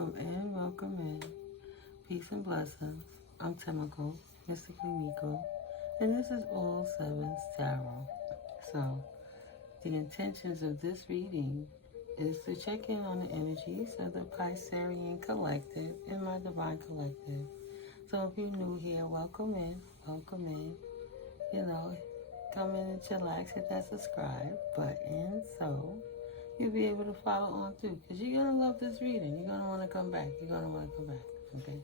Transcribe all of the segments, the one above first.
Welcome in, welcome in. Peace and blessings. I'm NeuMico, mystically NeuMico, and this is All Sevens Tarot. So, the intentions of this reading is to check in on the energies of the Piscean Collective and my Divine Collective. So if you're new here, welcome in, welcome in. You know, come in and chillax, hit that subscribe button so you'll be able to follow on through, because you're going to love this reading. You're going to want to come back. You're going to want to come back, okay?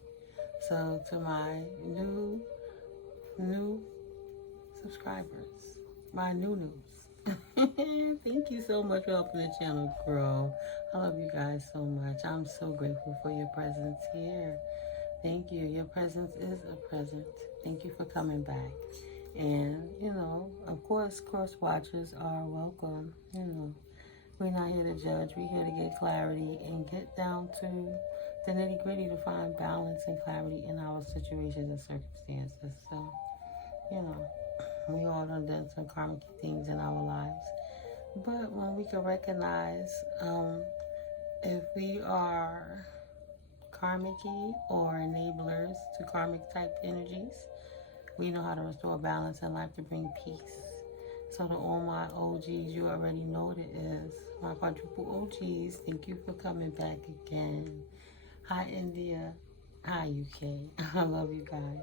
So to my new subscribers, my news. Thank you so much for helping the channel grow. I love you guys so much. I'm so grateful for your presence here. Thank you. Your presence is a present. Thank you for coming back. And, you know, of course, cross watchers are welcome. You know, we're not here to judge. We're here to get clarity and get down to the nitty gritty to find balance and clarity in our situations and circumstances. So, you know, we all done some karmic things in our lives. But when we can recognize if we are karmic-y or enablers to karmic type energies, we know how to restore balance in life to bring peace. So to all my OGs, you already know what it is. My quadruple OGs, thank you for coming back again. Hi India, hi UK, I love you guys.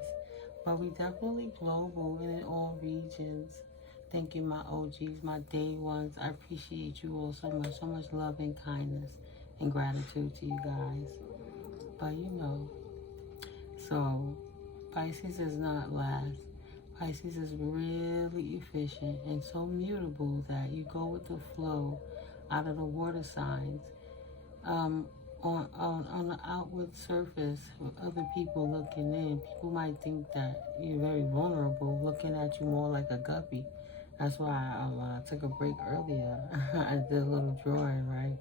But we definitely global and in all regions. Thank you, my OGs, my day ones. I appreciate you all so much love and kindness and gratitude to you guys. But you know, so Pisces is not last. Pisces is really efficient and so mutable that you go with the flow out of the water signs. On the outward surface, with other people looking in, people might think that you're very vulnerable, looking at you more like a guppy. That's why I took a break earlier. I did a little drawing, right?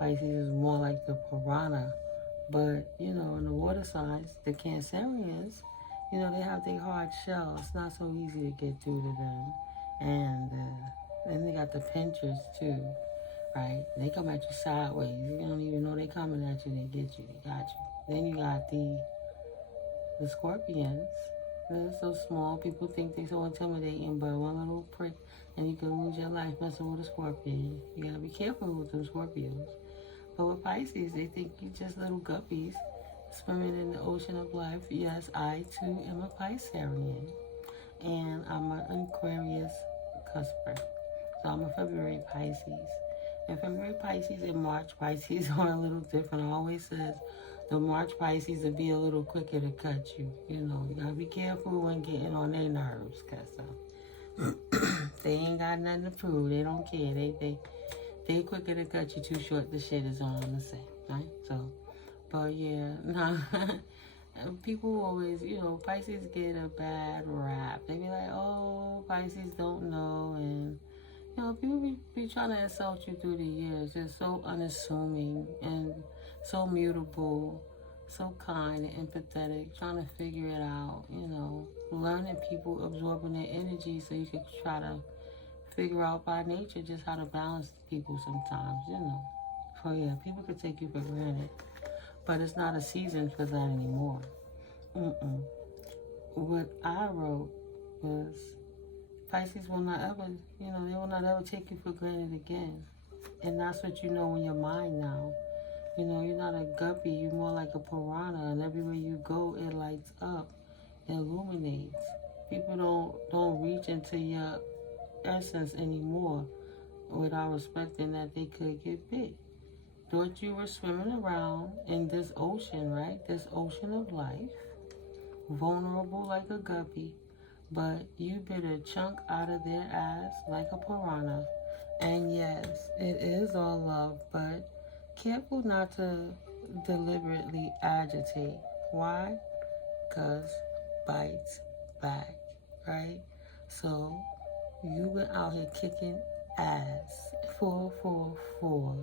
Pisces is more like the piranha. But, you know, in the water signs, the Cancerians, you know, they have their hard shell. It's not so easy to get through to them. And then they got the pinchers, too, right? They come at you sideways. You don't even know they're coming at you. They get you. They got you. Then you got the Scorpions. They're so small. People think they're so intimidating, but one little prick and you can lose your life messing with a scorpion. You got to be careful with them Scorpios. But with Pisces, they think you're just little guppies swimming in the ocean of life. Yes, I too am a Piscean, and I'm an Aquarius cusper. So I'm a February Pisces. And February Pisces and March Pisces are a little different. I always says the March Pisces will be a little quicker to cut you. You know, you gotta be careful when getting on their nerves, cause they ain't got nothing to prove. They don't care. They quicker to cut you too short. The shit is all I'm gonna say, right? So, but yeah, nah. People always, you know, Pisces get a bad rap. They be like, oh, Pisces don't know, and you know, people be trying to insult you through the years. They're so unassuming and so mutable, so kind and empathetic, trying to figure it out, you know, learning people, absorbing their energy so you can try to figure out by nature just how to balance people sometimes, you know. So yeah, people could take you for granted, but it's not a season for that anymore. What I wrote was Pisces will not ever, you know, they will not ever take you for granted again. And that's what you know in your mind now. You know, you're not a guppy, you're more like a piranha, and everywhere you go, it lights up, it illuminates. People don't reach into your essence anymore without respecting that they could get bit. Thought you were swimming around in this ocean, right? This ocean of life, vulnerable like a guppy, but you bit a chunk out of their ass like a piranha. And yes, it is all love, but careful not to deliberately agitate. Why? Because bites back, right? So you been out here kicking ass. 444.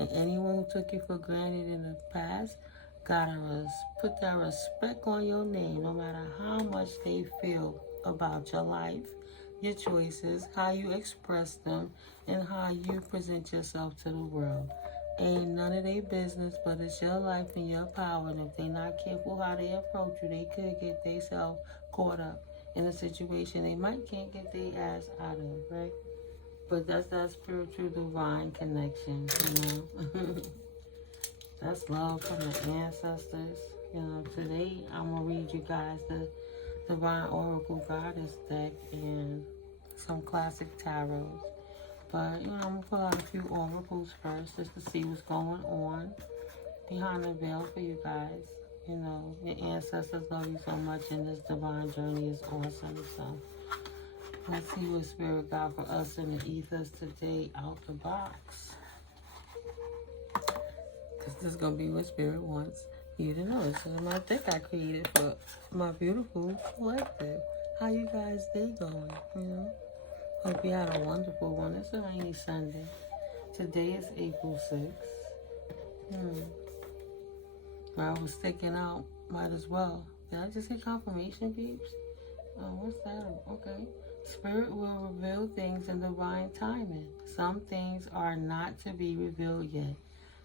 And anyone who took you for granted in the past gotta put that respect on your name, no matter how much they feel about your life, your choices, how you express them, and how you present yourself to the world. Ain't none of their business, but it's your life and your power. And if they not careful how they approach you, they could get themselves caught up in a situation they might can't get their ass out of, right? But that's that spiritual divine connection, you know. That's love from the ancestors. You know, today I'm going to read you guys the Divine Oracle Goddess deck and some classic tarots. But, you know, I'm going to pull out a few oracles first just to see what's going on behind the veil for you guys. You know, your ancestors love you so much and this divine journey is awesome. So, let's see what Spirit got for us in the ethers today out the box. Because this is going to be what Spirit wants you to know. This is my deck I created for my beautiful collective. How you guys day going, you know? Hope you had a wonderful one. It's a rainy Sunday. Today is April 6th. I was sticking out. Might as well. Did I just hit confirmation, peeps? Oh, what's that? Okay. Spirit will reveal things in divine timing. Some things are not to be revealed yet.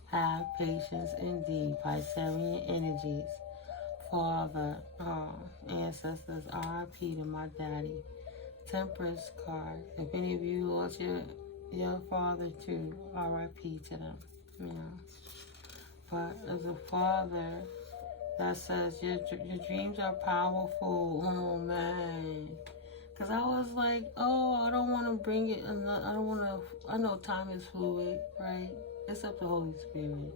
Have patience indeed. Piscean energies. Father, ancestors, RIP to my daddy. Temperance card. If any of you lost your father too, RIP to them. You know. But as a father that says your dreams are powerful. Oh man. Because I was like, oh, I don't want to bring it. I don't want to. I know time is fluid, right? It's up to Holy Spirit.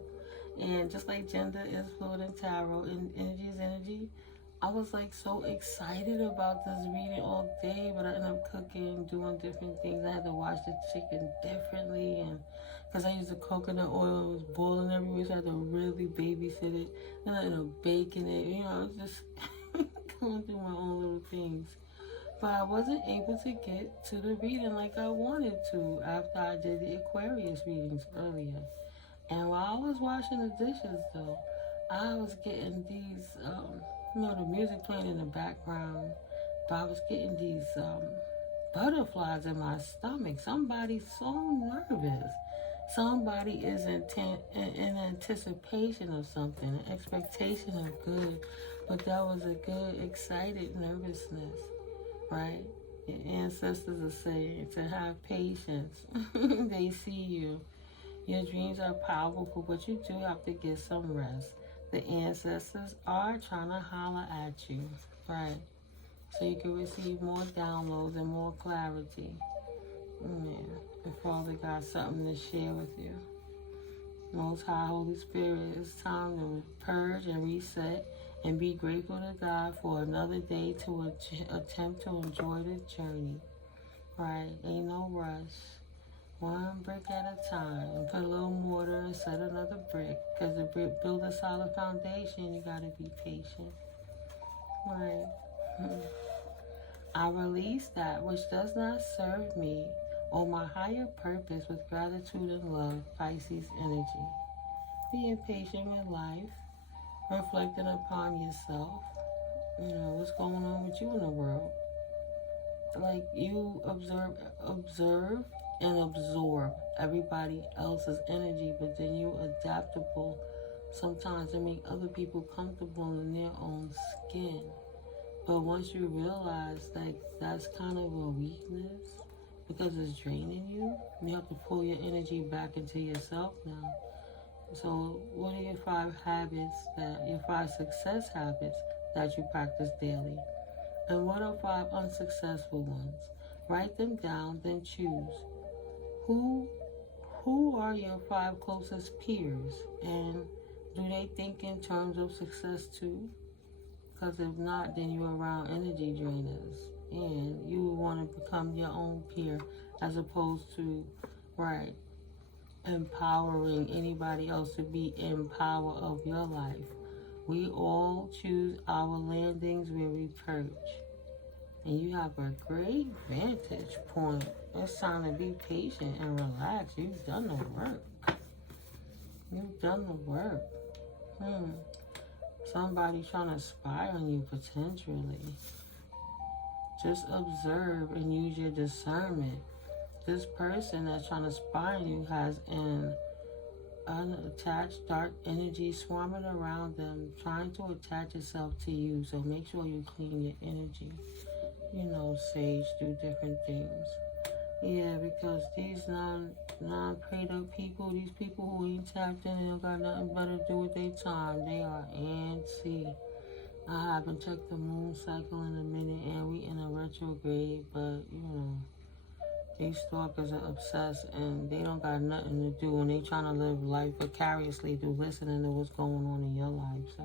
And just like gender is fluid in tarot and energy is energy, I was like so excited about this reading all day, but I ended up cooking, doing different things. I had to wash the chicken differently, and because I used the coconut oil, it was boiling everywhere, so I had to really babysit it. And I ended up baking it. You know, I was just going through my own little things. But I wasn't able to get to the reading like I wanted to after I did the Aquarius readings earlier. And while I was washing the dishes, though, I was getting these, the music playing in the background, but I was getting these butterflies in my stomach. Somebody's so nervous. Somebody is in anticipation of something, an expectation of good, but that was a good, excited nervousness, right? Your ancestors are saying to have patience. They see you. Your dreams are powerful, but you do have to get some rest. The ancestors are trying to holler at you, right? So you can receive more downloads and more clarity. Yeah, the Father got something to share with you. Most High Holy Spirit, it's time to purge and reset and be grateful to God for another day to attempt to enjoy the journey, right? Ain't no rush. One brick at a time, and put a little mortar and set another brick. Because to build a solid foundation, you got to be patient. Right. I release that which does not serve me or my higher purpose with gratitude and love, Pisces energy. Being patient with life, reflecting upon yourself. You know, what's going on with you in the world. Like you observe and absorb everybody else's energy, but then you adaptable sometimes to make other people comfortable in their own skin. But once you realize that that's kind of a weakness because it's draining you, you have to pull your energy back into yourself now. So what are your 5 habits your 5 success habits that you practice daily? And what are 5 unsuccessful ones? Write them down, then choose. Who are your 5 closest peers? And do they think in terms of success too? Because if not, then you're around energy drainers. And you want to become your own peer as opposed to, right, empowering anybody else to be in power of your life. We all choose our landings where we perch. And you have a great vantage point. It's time to be patient and relax. You've done the work. You've done the work. Somebody trying to spy on you potentially. Just observe and use your discernment. This person that's trying to spy on you has an unattached dark energy swarming around them, trying to attach itself to you. So make sure you clean your energy. You know, sage, do different things. Yeah, because these non-prayed up people, these people who ain't tapped in and don't got nothing better to do with their time, they are antsy. I haven't checked the moon cycle in a minute, and we in a retrograde, but you know, these stalkers are obsessed and they don't got nothing to do, and they trying to live life vicariously through listening to what's going on in your life. So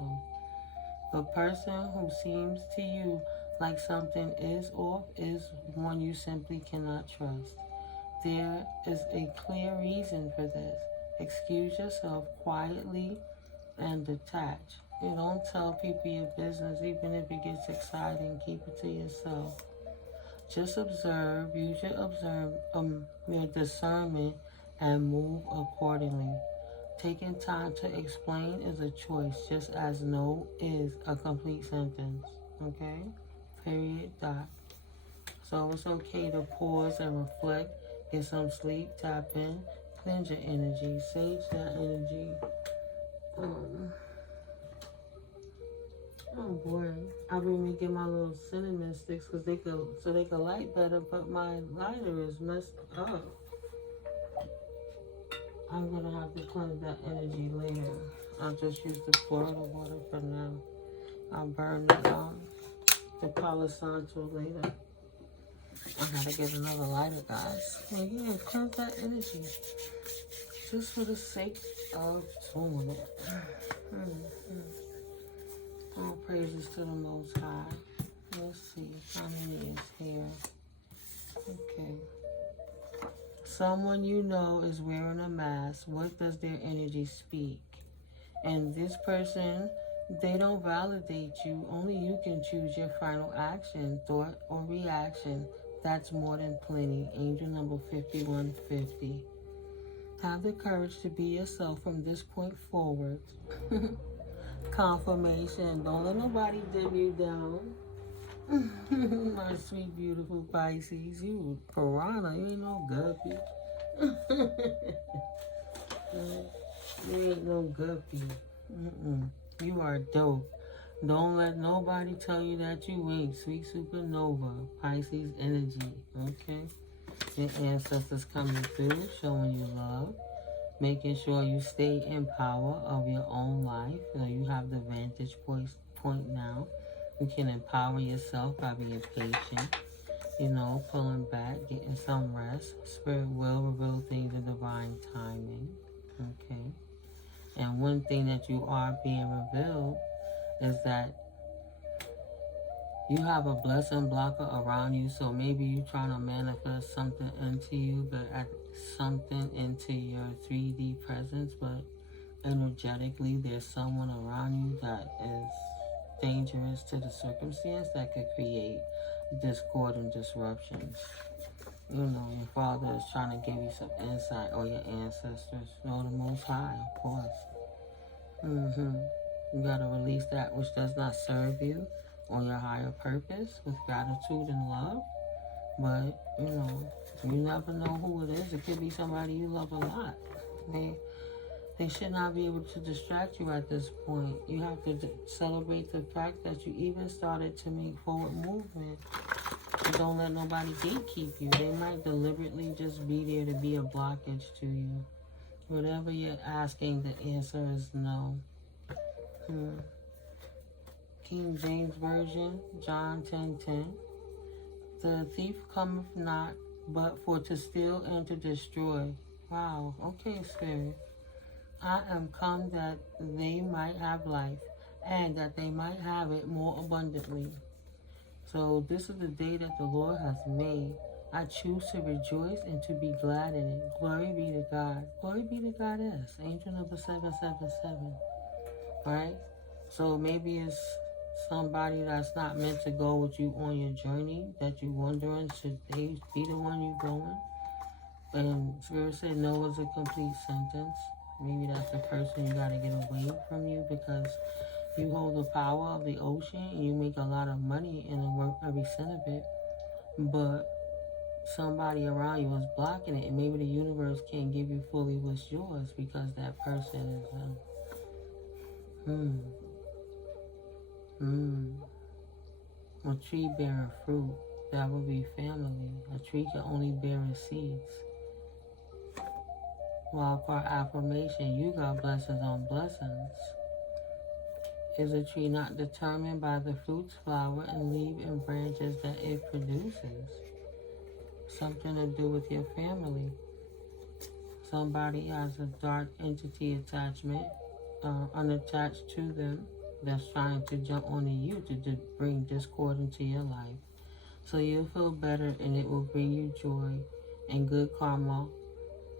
the person who seems to you like something is off is one you simply cannot trust. There is a clear reason for this. Excuse yourself quietly and detach. You don't tell people your business, even if it gets exciting. Keep it to yourself. Just observe. Use your discernment and move accordingly. Taking time to explain is a choice, just as no is a complete sentence. Okay? Period. Dot. So it's okay to pause and reflect, get some sleep, tap in, cleanse your energy, sage that energy. Oh boy, I've been making my little cinnamon sticks because they could light better, but my lighter is messed up. I'm gonna have to cleanse that energy later. I'll just use the Florida water for now. I'll burn the Palo Santo later. I gotta get another lighter, guys. Well, yeah, cleanse that energy. Just for the sake of doing it. All praises to the Most High. Let's see how many is here. Okay. Someone you know is wearing a mask. What does their energy speak? And this person, they don't validate you. Only you can choose your final action, thought, or reaction. That's more than plenty. Angel number 5150. Have the courage to be yourself from this point forward. Confirmation. Don't let nobody dim you down. My sweet, beautiful Pisces. You piranha. You ain't no guppy. You ain't no guppy. You are dope. Don't let nobody tell you that you ain't. Sweet supernova. Pisces energy. Okay? Your ancestors coming through, showing you love. Making sure you stay in power of your own life. So you have the vantage point now. You can empower yourself by being patient. You know, pulling back, getting some rest. Spirit will reveal things in divine timing. Okay. And one thing that you are being revealed is that you have a blessing blocker around you. So maybe you're trying to manifest something into you, but something into your 3D presence, but energetically there's someone around you that is dangerous to the circumstance that could create discord and disruption. You know, your father is trying to give you some insight, or your ancestors, or the Most High, of course. You gotta release that which does not serve you or your higher purpose with gratitude and love. But, you know, you never know who it is. It could be somebody you love a lot. They should not be able to distract you at this point. You have to celebrate the fact that you even started to make forward movement. Don't let nobody gatekeep you. They might deliberately just be there to be a blockage to you. Whatever you're asking, the answer is no. King James Version, John 10:10. The thief cometh not, but for to steal and to destroy. Wow. Okay, Spirit. I am come that they might have life, and that they might have it more abundantly. So this is the day that the Lord has made. I choose to rejoice and to be glad in it. Glory be to God. Glory be to GodGoddess. Angel number 777. Right? So maybe it's somebody that's not meant to go with you on your journey, that you're wondering, should they be the one you're going? And Spirit said no is a complete sentence. Maybe that's the person you got to get away from you, because you hold the power of the ocean and you make a lot of money and work every cent of it. But somebody around you is blocking it, and maybe the universe can't give you fully what's yours, because that person is a tree bearing fruit. That would be family. A tree can only bear seeds. Wild card affirmation, you got blessings on blessings. Is a tree not determined by the fruits, flower, and leaf and branches that it produces? Something to do with your family. Somebody has a dark entity attachment, unattached to them, that's trying to jump onto you to bring discord into your life. So you'll feel better, and it will bring you joy and good karma.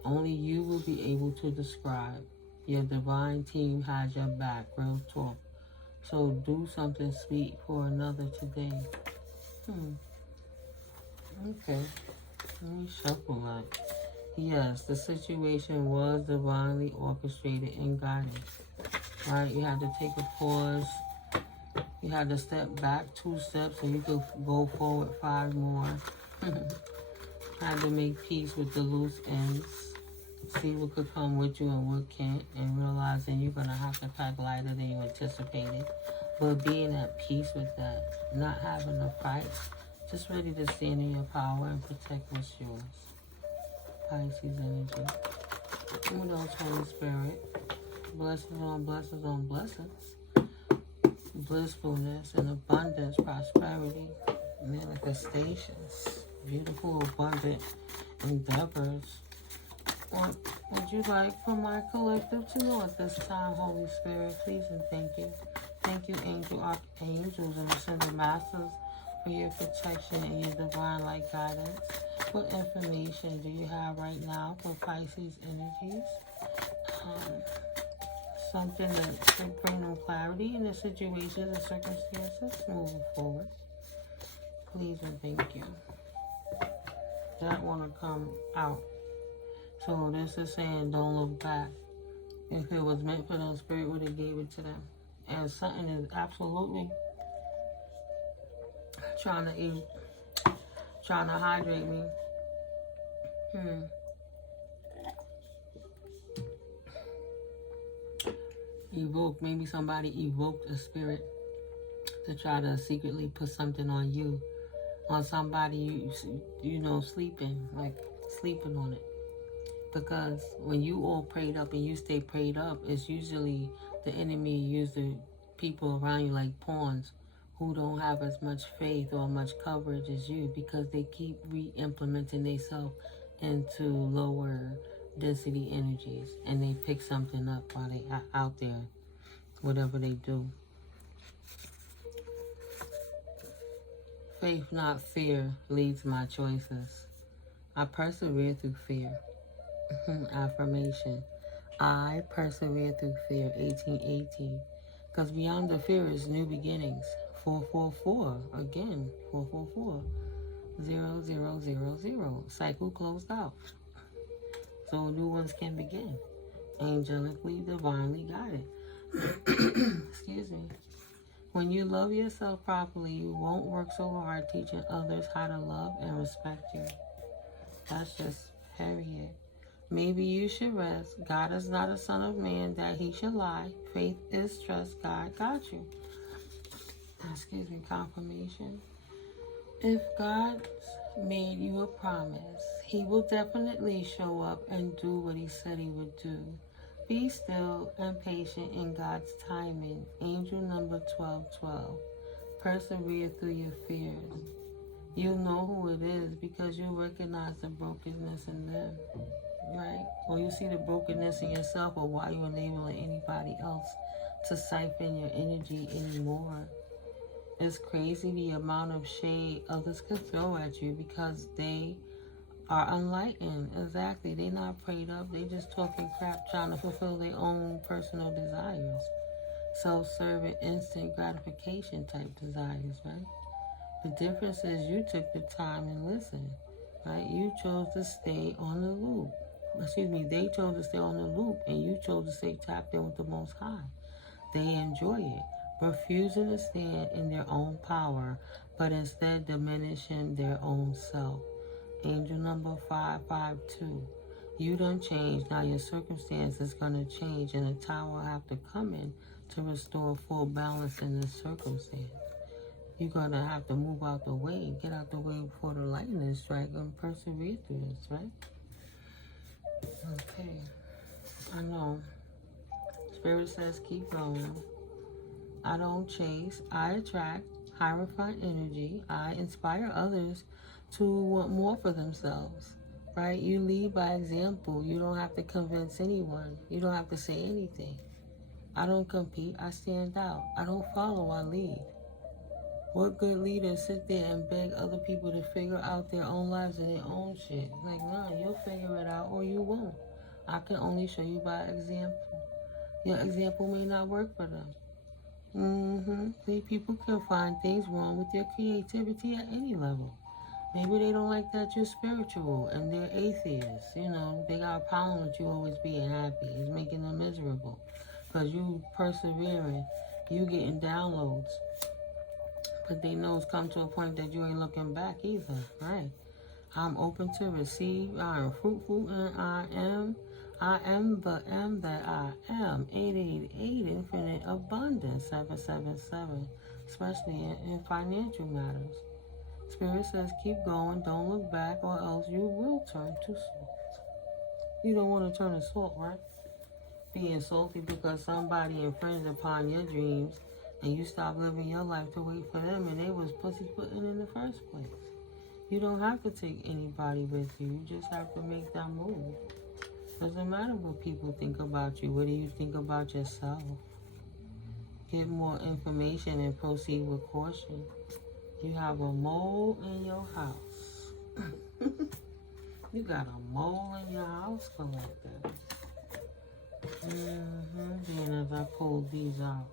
Only you will be able to describe. Your divine team has your back, real talk. So do something sweet for another today. Okay. Let me shuffle that. Yes, the situation was divinely orchestrated and guided. Right? You had to take a pause. You had to step back 2 steps so you could go forward 5 more. Had to make peace with the loose ends. See what could come with you and what can't. And realizing you're going to have to pack lighter than you anticipated. But being at peace with that. Not having a fight. Just ready to stand in your power and protect what's yours. Pisces energy. What else, Holy Spirit? Blessings on blessings on blessings. Blissfulness and abundance, prosperity, manifestations, beautiful, abundant endeavors. What would you like for my collective to know at this time, Holy Spirit? Please and thank you. Thank you, angel, archangels, and ascended masters, for your protection and your divine light guidance. What information do you have right now for Pisces energies? Something that should bring them clarity in the situations and circumstances moving forward. Please and thank you. That want to come out. So this is saying don't look back. If it was meant for them, Spirit would have gave it to them. And something is absolutely trying to eat, trying to hydrate me. Maybe somebody evoked a spirit to try to secretly put something on you, on somebody you know, sleeping on it. Because when you all prayed up and you stay prayed up, it's usually the enemy use the people around you like pawns who don't have as much faith or much coverage as you, because they keep re-implementing themselves into lower density energies, and they pick something up while they are out there, whatever they do. Faith, not fear, leads my choices. I persevere through fear. Affirmation. I persevere through fear. 1818. Because beyond the fear is new beginnings. 444. Again, 444. 0000. Cycle closed out. So new ones can begin. Angelically, divinely guided. Excuse me. When you love yourself properly, you won't work so hard teaching others how to love and respect you. That's just period. Maybe you should rest. God is not a son of man that he should lie. Faith is trust. God got you. Excuse me, confirmation. If God made you a promise, he will definitely show up and do what he said he would do. Be still and patient in God's timing. Angel number 1212. Persevere through your fears. You'll know who it is because you'll recognize the brokenness in them, right? Or you see the brokenness in yourself, or why you're enabling anybody else to siphon your energy anymore. It's crazy the amount of shade others can throw at you because they are unlightened. Exactly. They're not prayed up. They just talking crap, trying to fulfill their own personal desires. Self-serving, instant gratification type desires, right? The difference is you took the time and listened, right? You chose to stay on the loop. Excuse me, they chose to stay on the loop, and you chose to stay tapped in with the Most High. They enjoy it, refusing to stand in their own power, but instead diminishing their own self. Angel number 552. You done changed. Now your circumstance is going to change, and the tower will have to come in to restore full balance in this circumstance. You're going to have to move out the way, get out the way before the lightning strike, and persevere through this, right? Okay. I know. Spirit says keep going. I don't chase. I attract high refined energy. I inspire others to want more for themselves, right? You lead by example. You don't have to convince anyone. You don't have to say anything. I don't compete. I stand out. I don't follow. I lead. What good leaders sit there and beg other people to figure out their own lives and their own shit? Like, no, you'll figure it out or you won't. I can only show you by example. Your example may not work for them. See, people can find things wrong with your creativity at any level. Maybe they don't like that you're spiritual and they're atheists. You know, they got a problem with you always being happy. It's making them miserable. Because you persevering, you getting downloads. But they know it's come to a point that you ain't looking back either, right? I'm open to receive. I am fruitful and I am the M that I am. 888 infinite abundance. 777, especially in financial matters. Spirit says keep going. Don't look back or else you will turn to salt. You don't want to turn to salt, right? Being salty because somebody infringed upon your dreams and you stop living your life to wait for them and they was pussy putting in the first place. You don't have to take anybody with you. You just have to make that move. Doesn't matter what people think about you. What do you think about yourself? Get more information and proceed with caution. You have a mole in your house. You got a mole in your house, collector. Being as I pulled these out.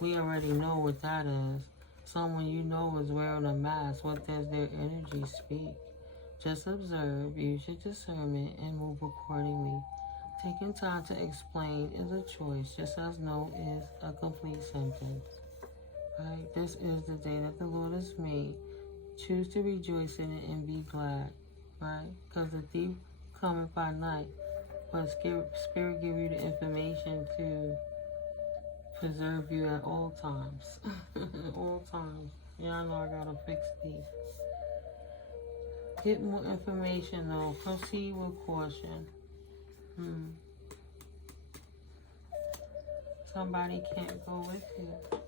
We already know what that is. Someone you know is wearing a mask. What does their energy speak? Just observe, use your discernment, and move accordingly. Taking time to explain is a choice, just as no is a complete sentence. Right? This is the day that the Lord has made. Choose to rejoice in it and be glad. Right? Because the thief cometh by night. But Spirit give you the information to preserve you at all times. All times. Yeah, I know I gotta fix these. Get more information though. Proceed with caution. Somebody can't go with you.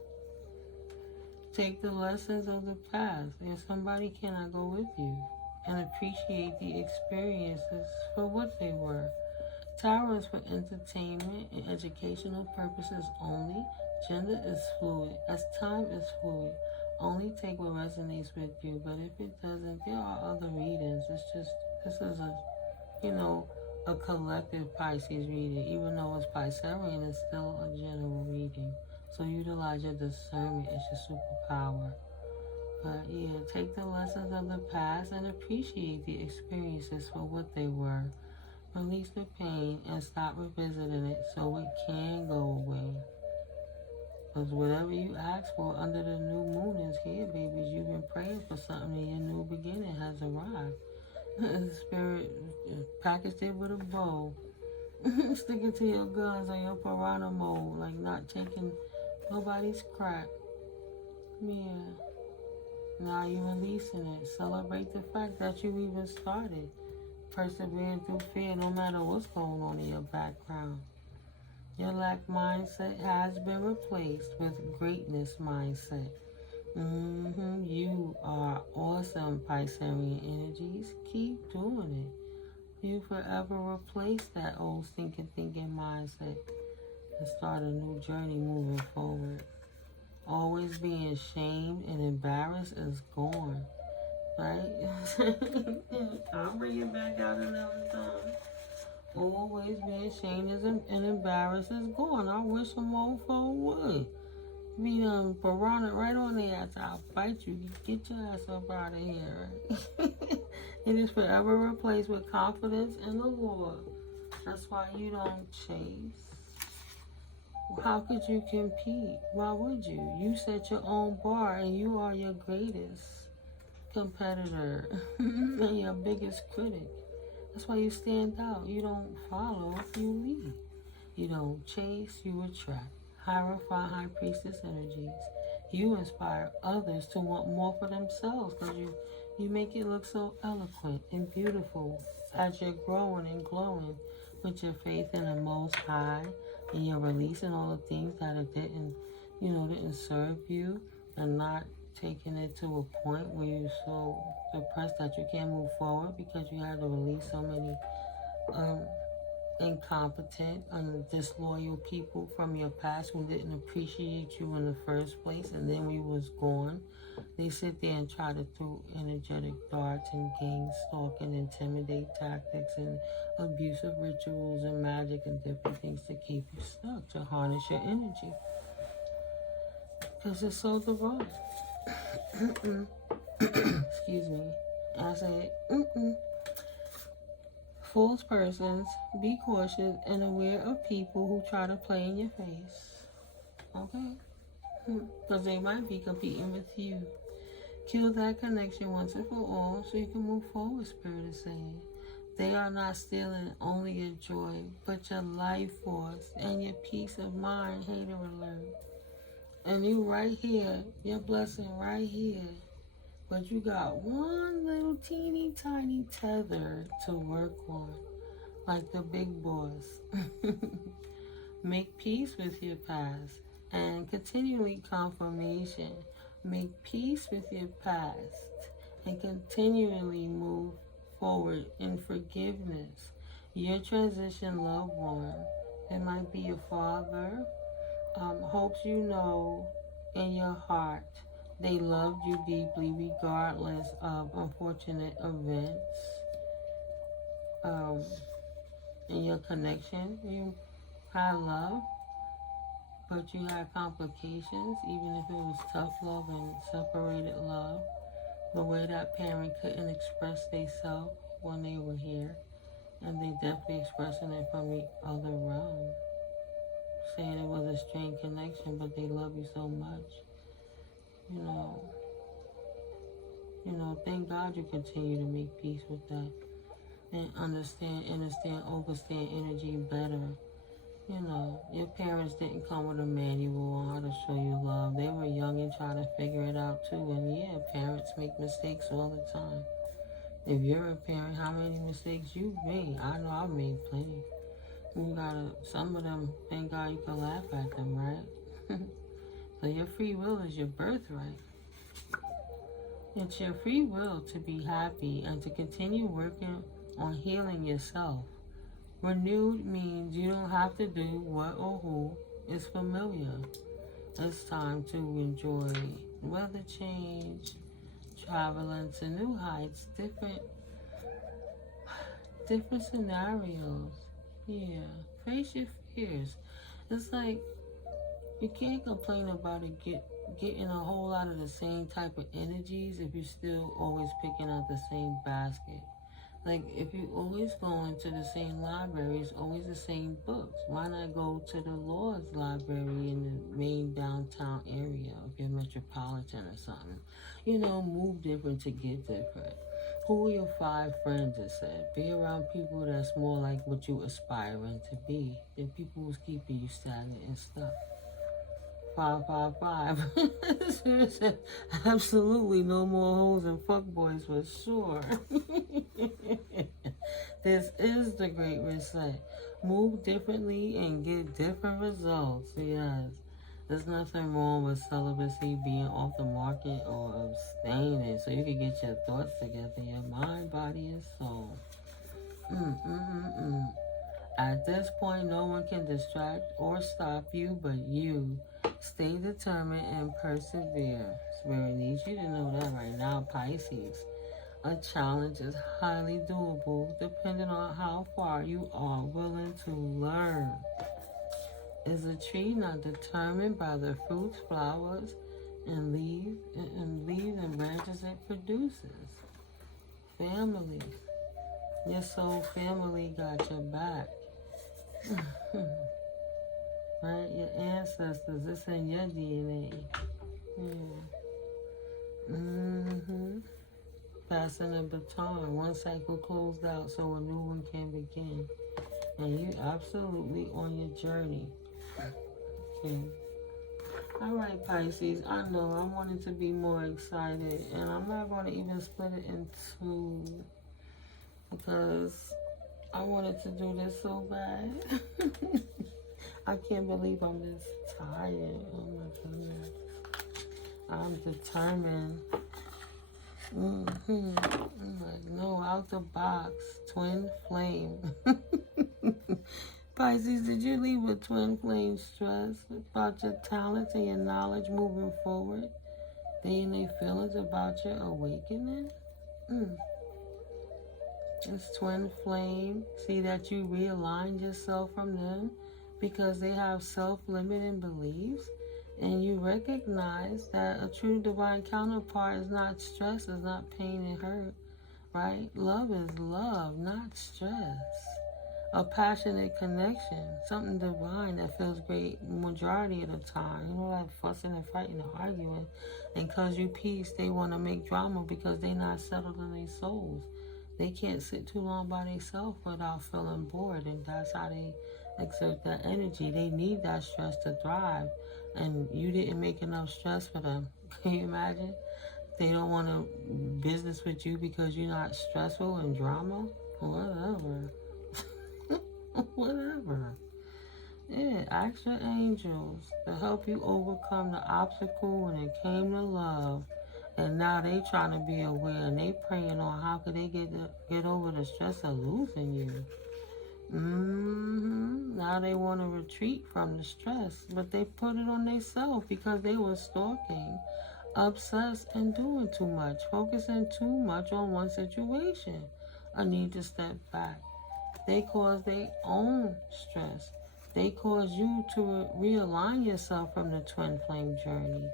Take the lessons of the past. If somebody cannot go with you, and appreciate the experiences for what they were. Tarot is for entertainment and educational purposes only. Gender is fluid, as time is fluid. Only take what resonates with you, but if it doesn't, there are other readings. It's just, this is a collective Pisces reading. Even though it's Piscean, it's still a general reading. So utilize your discernment, it's your superpower. But yeah, take the lessons of the past and appreciate the experiences for what they were. Release the pain and stop revisiting it so it can go away. Because whatever you ask for under the new moon is here, babies. You've been praying for something and your new beginning has arrived. Spirit packaged it with a bow. Stick it to your guns or your piranha mode. Like not taking nobody's crap. Yeah. Now you're releasing it. Celebrate the fact that you even started. Persevering through fear no matter what's going on in your background. Your lack mindset has been replaced with greatness mindset. You are awesome, Piscean energies. Keep doing it. You forever replace that old thinking mindset and start a new journey moving forward. Always being shamed and embarrassed is gone. Right? I'll bring it back out another time. Always being shamed and embarrassed is gone. I wish a mofo would. Be piranha right on the ass. I'll fight you. Get your ass up out of here. Right? It is forever replaced with confidence in the Lord. That's why you don't chase. How could you compete? Why would you? You set your own bar and you are your greatest competitor and your biggest critic. That's why you stand out. You don't follow, you lead. You don't chase, you attract. Hierophant, high priestess energies. You inspire others to want more for themselves because you make it look so eloquent and beautiful as you're growing and glowing with your faith in the Most High, and you're releasing all the things that it didn't serve you, and not taking it to a point where you're so depressed that you can't move forward because you had to release so many incompetent and disloyal people from your past who didn't appreciate you in the first place, and then we was gone. They sit there and try to throw energetic darts and gang stalking, intimidate tactics, and abusive rituals and magic and different things to keep you stuck, to harness your energy. Because it's so divine. Excuse me. I said, False persons, be cautious and aware of people who try to play in your face. Okay? Because they might be competing with you. Kill that connection once and for all so you can move forward, Spirit is saying. They are not stealing only your joy, but your life force and your peace of mind, hater alert. And you right here, your blessing right here. But you got one little teeny tiny tether to work on, like the big boss. Make peace with your past and continually confirmation. Make peace with your past and continually move forward in forgiveness. Your transition loved one, it might be your father, hopes you know in your heart they loved you deeply regardless of unfortunate events. In your connection, you had love, but you had complications, even if it was tough love and separated love. The way that parent couldn't express themselves when they were here, and they definitely expressing it from the other realm, saying it was a strained connection, but they love you so much. Thank God you continue to make peace with that and understand, overstand energy better. Your parents didn't come with a manual on how to show you love. They were young and trying to figure it out too. And yeah, parents make mistakes all the time. If you're a parent, how many mistakes you've made? I know I've made plenty. Some of them, thank God you can laugh at them, right? So your free will is your birthright. It's your free will to be happy and to continue working on healing yourself. Renewed means you don't have to do what or who is familiar. It's time to enjoy weather change, traveling to new heights, different scenarios. Yeah, face your fears. It's like you can't complain about it getting a whole lot of the same type of energies if you're still always picking out the same basket. Like, if you always going to the same library, it's always the same books. Why not go to the Lord's library in the main downtown area if you're metropolitan or something? Move different to get different. Who are your 5 friends, it said? Be around people that's more like what you aspiring to be than people who's keeping you stagnant and stuck. 555. Absolutely no more hoes and fuckboys for sure. This is the great reset. Move differently and get different results. Yes. There's nothing wrong with celibacy, being off the market, or abstaining, so you can get your thoughts together, your mind, body, and soul. At this point, no one can distract or stop you but you. Stay determined and persevere. Spirit needs you to know that right now, Pisces. A challenge is highly doable depending on how far you are willing to learn. Is a tree not determined by the fruits, flowers, and leaves and branches it produces? Family. Your soul family got your back. Right? Your ancestors, it's in your DNA. Yeah. Passing the baton. One cycle closed out so a new one can begin. And you're absolutely on your journey. Okay. Alright, Pisces. I know I wanted to be more excited. And I'm not going to even split it in two. Because I wanted to do this so bad. I can't believe I'm this tired. Oh my goodness. I'm determined. I'm like, no, out the box. Twin flame. Pisces, did you leave with twin flame stress about your talents and your knowledge moving forward? They and their feelings about your awakening? It's twin flame. See that you realigned yourself from them because they have self-limiting beliefs, and you recognize that a true divine counterpart is not stress, is not pain and hurt, right? Love is love, not stress. A passionate connection, something divine that feels great majority of the time. You know, like fussing and fighting and arguing. And cause you peace, they want to make drama because they not settled in their souls. They can't sit too long by themselves without feeling bored, and that's how they exert that energy. They need that stress to thrive, and you didn't make enough stress for them. Can you imagine? They don't want to business with you because you're not stressful and drama? Whatever. Whatever. Yeah, ask your angels to help you overcome the obstacle when it came to love. And now they trying to be aware, and they praying on how could they get over the stress of losing you. Now they want to retreat from the stress, but they put it on themselves because they were stalking, obsessed, and doing too much, focusing too much on one situation. I need to step back. They cause their own stress. They cause you to realign yourself from the twin flame journey.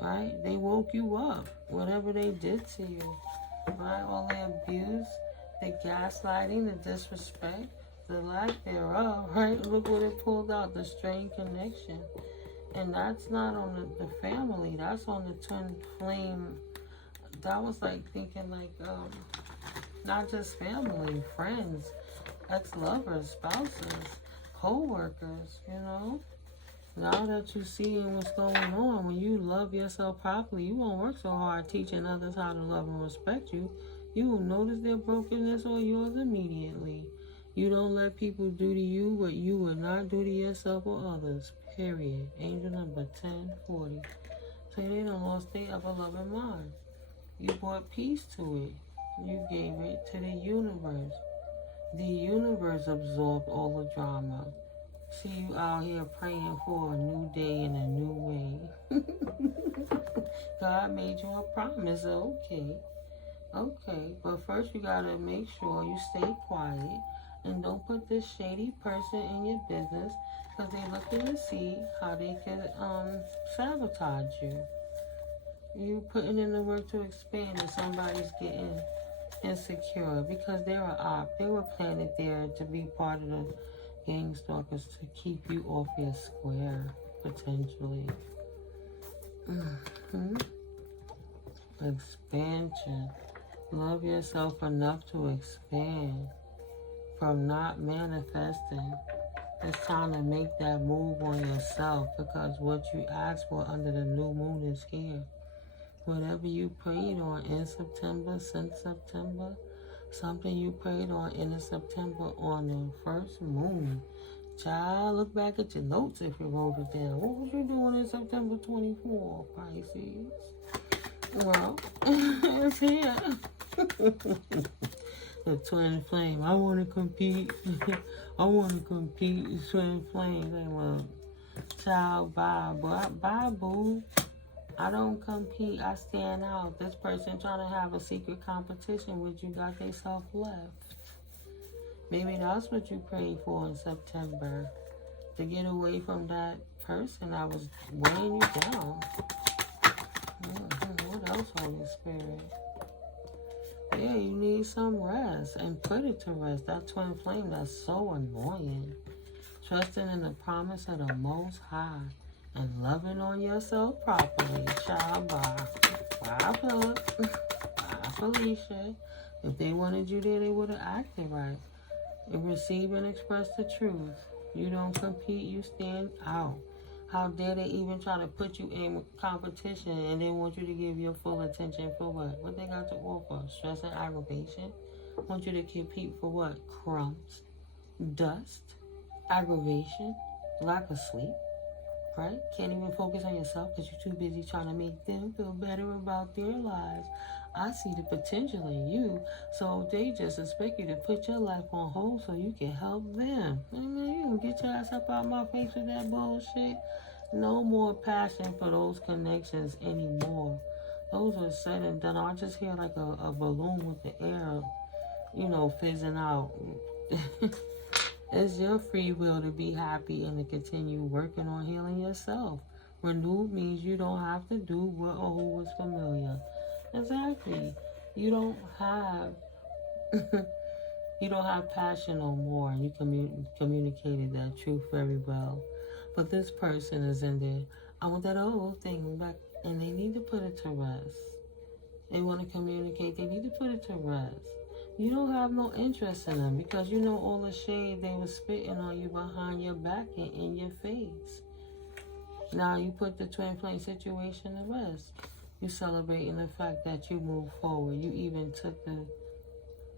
Right? They woke you up, whatever they did to you. Right? All the abuse, the gaslighting, the disrespect, the lack thereof. Right? Look what it pulled out, the strained connection. And that's not on the family. That's on the twin flame. That was like thinking like, not just family, friends, ex-lovers, spouses, co-workers, you know? Now that you see what's going on, when you love yourself properly, you won't work so hard teaching others how to love and respect you. You will notice their brokenness or yours immediately. You don't let people do to you what you would not do to yourself or others, period. Angel number 1040. So they done lost their ever-loving mind. You brought peace to it. You gave it to the universe. The universe absorbed all the drama. See you out here praying for a new day in a new way. God made you a promise, okay. But first you gotta make sure you stay quiet and don't put this shady person in your business, because they're looking to see how they can sabotage you. You putting in the work to expand and somebody's getting insecure because they're an op. They were planted there to be part of the gang stalkers to keep you off your square, potentially. Expansion. Love yourself enough to expand from not manifesting. It's time to make that move on yourself, because what you asked for under the new moon is here. Whatever you prayed on in September, since September, something you prayed on in September on the first moon. Child, look back at your notes if you wrote it down. What was you doing in September 24, Pisces? Well, it's here. The twin flame. I want to compete. I want to compete. The twin flame. They well, child, bye. Bye, boo. I don't compete. I stand out. This person trying to have a secret competition with you got they self left. Maybe that's what you prayed for in September. To get away from that person that was weighing you down. What else, Holy Spirit? Yeah, you need some rest and put it to rest. That twin flame, that's so annoying. Trusting in the promise of the Most High and loving on yourself properly. Child, bye. Bye, Philip. Bye. Felicia. If they wanted you there, they would have acted right. And receive and express the truth. You don't compete, you stand out. How dare they even try to put you in competition and they want you to give your full attention for what? What they got to offer? Stress and aggravation? Want you to compete for what? Crumbs, dust, aggravation, lack of sleep, right? Can't even focus on yourself because you're too busy trying to make them feel better about their lives. I see the potential in you, so they just expect you to put your life on hold so you can help them. I mean, you can get your ass up out of my face with that bullshit. No more passion for those connections anymore. Those are said and done. I just hear like a balloon with the air, fizzing out. It's your free will to be happy and to continue working on healing yourself. Renewed means you don't have to do what or who was familiar. Exactly. You don't have you don't have passion no more. You communicated that truth very well. But this person is in there. I want that old thing back, and they need to put it to rest. They want to communicate. They need to put it to rest. You don't have no interest in them because you know all the shade they were spitting on you behind your back and in your face. Now you put the twin flame situation to rest. You celebrating the fact that you moved forward. You even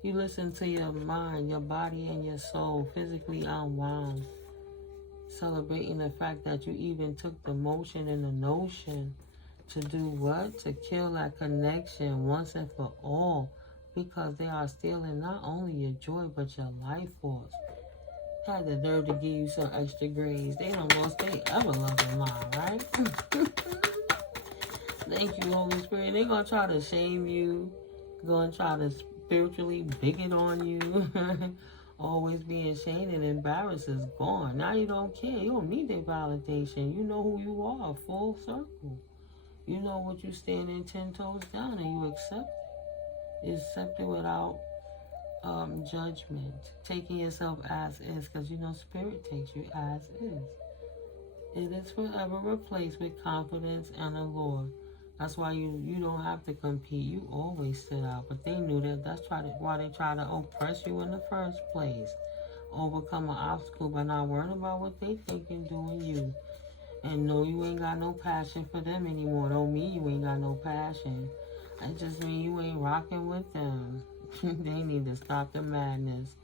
you listened to your mind, your body, and your soul physically unwound. Celebrating the fact that you even took the motion and the notion to do what? To kill that connection once and for all. Because they are stealing not only your joy, but your life force. Had the nerve to give you some extra grades. They don't lost they ever loving mind, right? Thank you, Holy Spirit. They're going to try to shame you. Going to try to spiritually bigot on you. Always being shamed and embarrassed is gone. Now you don't care. You don't need their validation. You know who you are, full circle. You know what you stand in 10 toes down and you accept it. You accept it without judgment. Taking yourself as is, because Spirit takes you as is. It is forever replaced with confidence and a Lord. That's why you don't have to compete. You always sit out. But they knew that. That's why they try to oppress you in the first place. Overcome an obstacle by not worrying about what they think and doing you. And no, you ain't got no passion for them anymore. Don't mean you ain't got no passion. That just mean you ain't rocking with them. They need to stop the madness.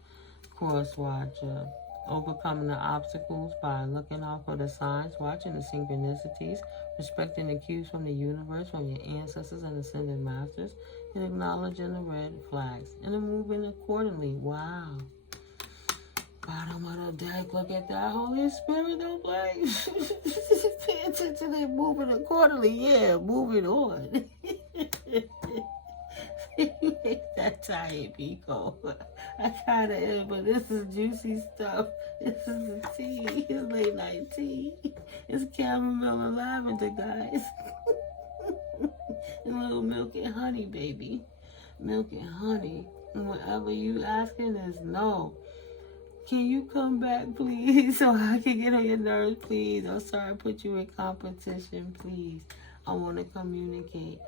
Cross watcher. Overcoming the obstacles by looking out for the signs, watching the synchronicities, respecting the cues from the universe, from your ancestors and ascended masters, and acknowledging the red flags, and then moving accordingly. Wow. Bottom of the deck, look at that. Holy Spirit, don't play. Pay attention, they moving accordingly. Yeah, moving on. You ain't that tired, Pico. I kind of am, but this is juicy stuff. This is the tea. It's late night tea. It's chamomile and lavender, guys. And little milk and honey, baby. Milk and honey. And whatever you asking is no. Can you come back, please, so I can get on your nerves, please? I'm sorry I put you in competition, please. I want to communicate.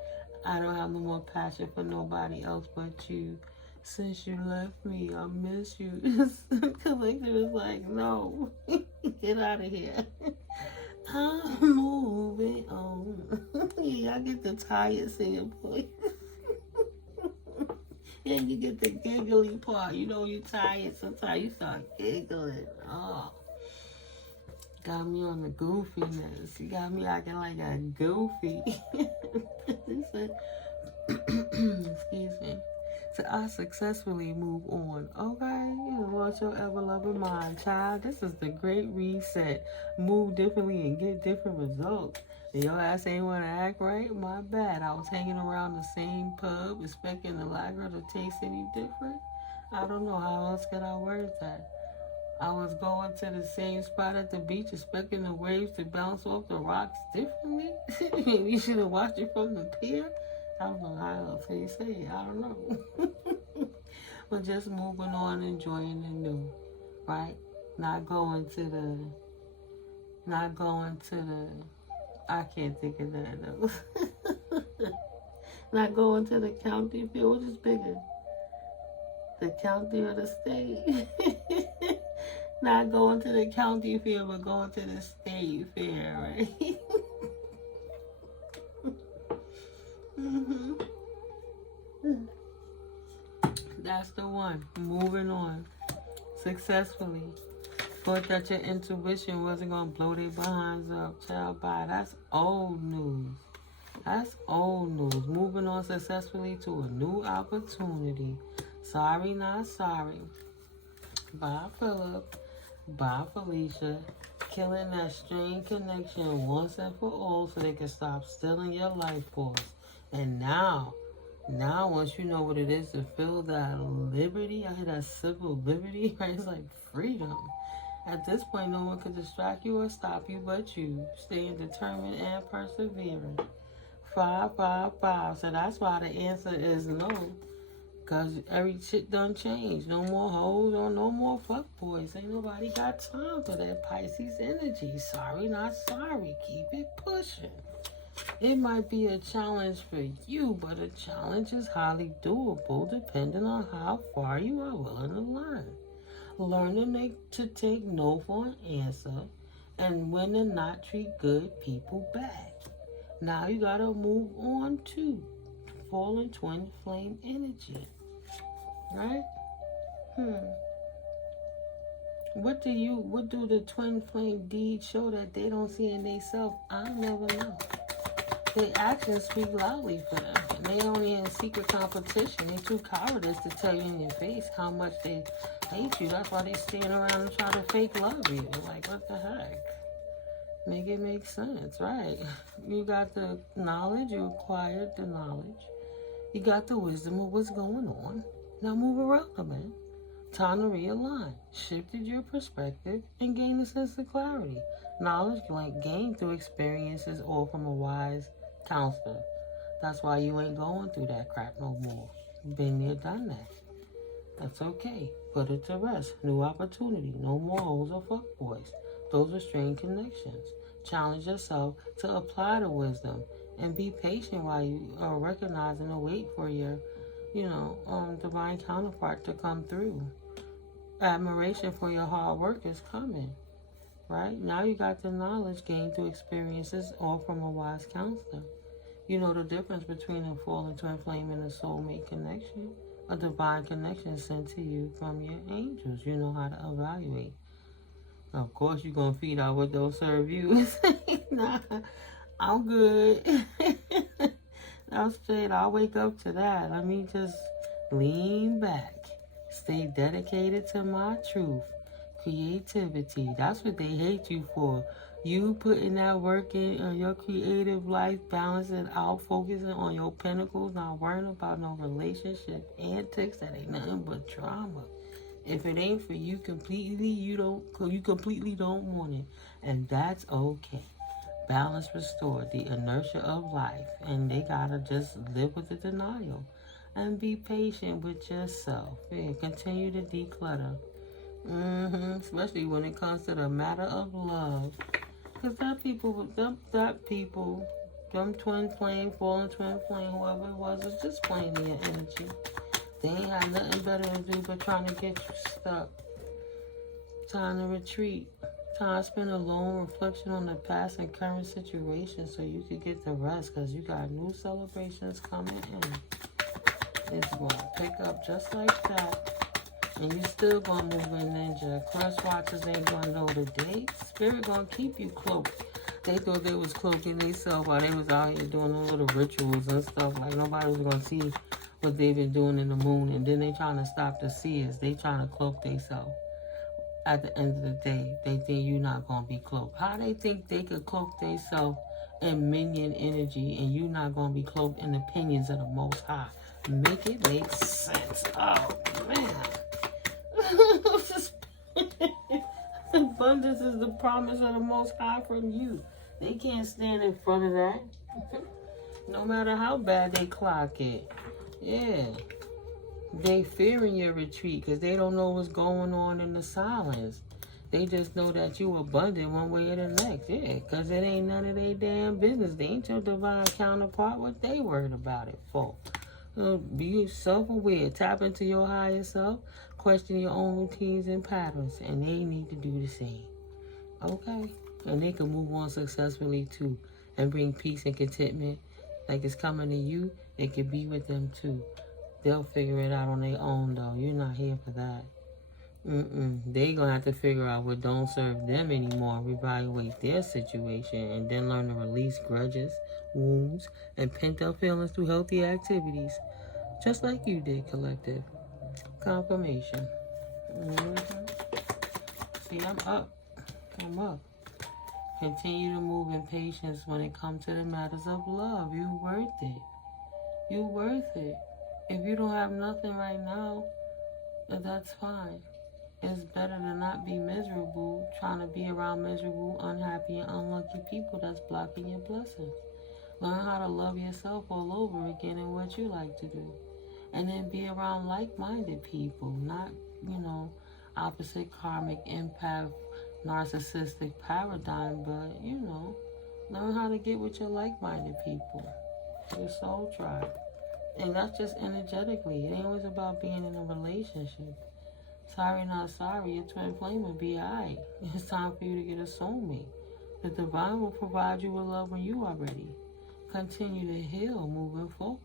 I don't have no more passion for nobody else but you. Since you left me, I miss you. Collector is like, no, get out of here. I'm moving on. Yeah, I get the tired singing voice. And you get the giggly part. You're tired. Sometimes you start giggling. Oh. Got me on the goofiness. You got me acting like a goofy. Excuse me. So I successfully move on. Okay? Watch your ever-loving mind, child. This is the great reset. Move differently and get different results. And your ass ain't want to act right? My bad. I was hanging around the same pub, expecting the lager to taste any different. I don't know. How else could I word that? I was going to the same spot at the beach, expecting the waves to bounce off the rocks differently. Maybe you should have watched it from the pier. I don't know how else they say it. I don't know. But just moving on, enjoying the new, right? Not going to the, I can't think of that though. Not going to the county fair. Which is bigger? The county or the state? Not going to the county fair, but going to the state fair, right? That's the one. Moving on successfully. Thought that your intuition wasn't going to blow their behinds up. Child, bye. That's old news. That's old news. Moving on successfully to a new opportunity. Sorry, not sorry. Bye, Philip. Bye, Felicia. Killing that strained connection once and for all so they can stop stealing your life force. And now, once you know what it is to feel that liberty, I hear that civil liberty, right? It's like freedom. At this point, no one can distract you or stop you but you. Staying determined and persevering. 555. So that's why the answer is no. Because every shit done changed. No more hoes or no more fuckboys. Ain't nobody got time for that Pisces energy. Sorry, not sorry. Keep it pushing. It might be a challenge for you, but a challenge is highly doable depending on how far you are willing to learn. Learning to take no for an answer and when to not treat good people bad. Now you gotta move on to fallen twin flame energy. Right? What do the twin flame deeds show that they don't see in themselves? I never know. Their actions speak loudly for them. And they only in secret competition. They too cowardice to tell you in your face how much they hate you. That's why they stand around and try to fake love you. Like, what the heck? Make it make sense, right? You got the knowledge, you acquired the knowledge. You got the wisdom of what's going on. Now move around, man. Time to realign. Shifted your perspective and gain a sense of clarity. Knowledge gained through experiences or from a wise counselor. That's why you ain't going through that crap no more. Been there, done that. That's okay. Put it to rest. New opportunity. No more hoes or fuckboys. Those are strained connections. Challenge yourself to apply the wisdom and be patient while you are recognizing and wait for your, divine counterpart to come through. Admiration for your hard work is coming. Right? Now you got the knowledge gained through experiences or from a wise counselor. You know the difference between a fallen twin flame and a soulmate connection. A divine connection sent to you from your angels. You know how to evaluate. Of course, you're going to feed out what they'll serve you. Nah, I'm good. I'm straight. I'll wake up to that. Let me just lean back. Stay dedicated to my truth. Creativity. That's what they hate you for. You putting that work in your creative life, balancing out, focusing on your pinnacles, not worrying about no relationship antics that ain't nothing but drama. If it ain't for you completely, you completely don't want it. And that's okay. Balance restored, the inertia of life. And they gotta just live with the denial. And be patient with yourself. And continue to declutter. Especially when it comes to the matter of love. Because them twin flame, fallen twin flame, whoever it was just playing in your energy. They ain't had nothing better to do but trying to get you stuck. Time to retreat. Time to spend alone, reflection on the past and current situation so you can get the rest because you got new celebrations coming in. It's going to pick up just like that. And you still going to move in ninja. Cross watchers ain't going to know the date. Spirit going to keep you cloaked. They thought they was cloaking themselves while they was out here doing the little rituals and stuff. Like nobody was going to see what they've been doing in the moon. And then they trying to stop the seers. They trying to cloak themselves. At the end of the day, they think you're not going to be cloaked. How they think they could cloak themselves in minion energy and you not going to be cloaked in the opinions of the Most High? Make it make sense. Oh, man. Abundance is the promise of the Most High from you. They can't stand in front of that. No matter how bad they clock it. Yeah. They fearing your retreat because they don't know what's going on in the silence. They just know that you abundant one way or the next. Yeah, because it ain't none of their damn business. They ain't your divine counterpart. What they worried about it for? Be self-aware. Tap into your higher self. Question your own routines and patterns. And they need to do the same. Okay? And they can move on successfully too. And bring peace and contentment. Like it's coming to you, it can be with them too. They'll figure it out on their own though. You're not here for that. They gonna have to figure out what don't serve them anymore, reevaluate their situation, and then learn to release grudges, wounds, and pent-up feelings through healthy activities. Just like you did, collective. Confirmation. See, I'm up. I'm up. Continue to move in patience when it comes to the matters of love. You worth it. You worth it. If you don't have nothing right now, that's fine. It's better to not be miserable, trying to be around miserable, unhappy, and unlucky people that's blocking your blessings. Learn how to love yourself all over again and what you like to do. And then be around like-minded people, not, opposite karmic empath, narcissistic paradigm, but, learn how to get with your like-minded people, your soul tribe. And that's just energetically. It ain't always about being in a relationship. Sorry, not sorry. Your twin flame will be alright. It's time for you to get a soulmate. The divine will provide you with love when you are ready. Continue to heal moving forward.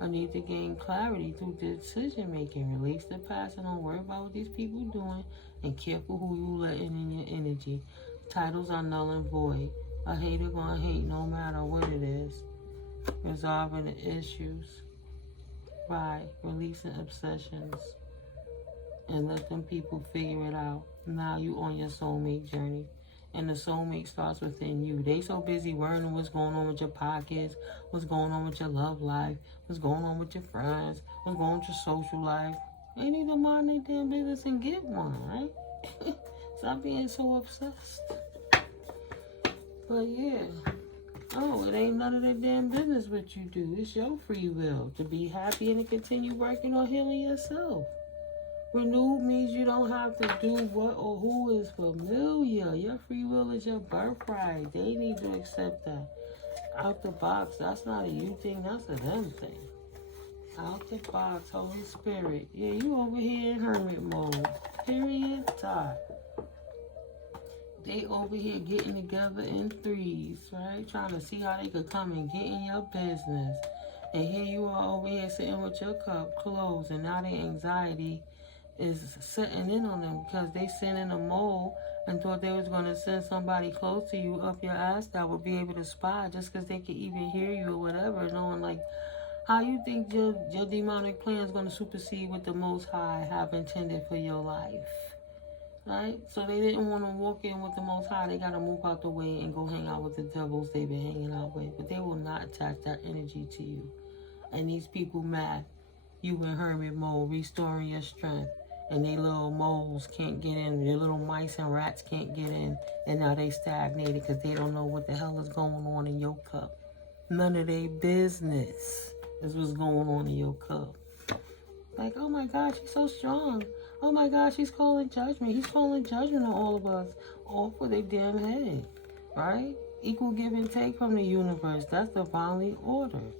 I need to gain clarity through decision making. Release the past and don't worry about what these people doing. And careful who you letting in your energy. Titles are null and void. A hater gonna hate no matter what it is. Resolving the issues by releasing obsessions. And let them people figure it out. Now you on your soulmate journey. And the soulmate starts within you. They so busy worrying what's going on with your pockets, what's going on with your love life, what's going on with your friends, what's going on with your social life. They need to mind their damn business and get one, right? Stop being so obsessed. But yeah. Oh, it ain't none of their damn business what you do. It's your free will to be happy and to continue working on healing yourself. Renewed means you don't have to do what or who is familiar. Your free will is your birthright. They need to accept that. Out the box, that's not a you thing, that's a them thing. Out the box, Holy Spirit. Yeah, you over here in hermit mode. Period. Time. They over here getting together in threes, right? Trying to see how they could come and get in your business. And here you are over here sitting with your cup closed, and now the anxiety is setting in on them because they sent in a mole and thought they was going to send somebody close to you up your ass that would be able to spy just because they could even hear you or whatever, knowing like how you think your demonic plan is going to supersede what the Most High have intended for your life, right? So they didn't want to walk in with the Most High. They got to move out the way and go hang out with the devils they've been hanging out with, but they will not attach that energy to you. And these people mad you in hermit mode, restoring your strength. And they little moles can't get in. Their little mice and rats can't get in. And now they stagnated because they don't know what the hell is going on in your cup. None of their business is what's going on in your cup. Like, oh my God, she's so strong. Oh my God, she's calling judgment. He's calling judgment on all of us. All for their damn head. Right? Equal give and take from the universe. That's divinely ordered.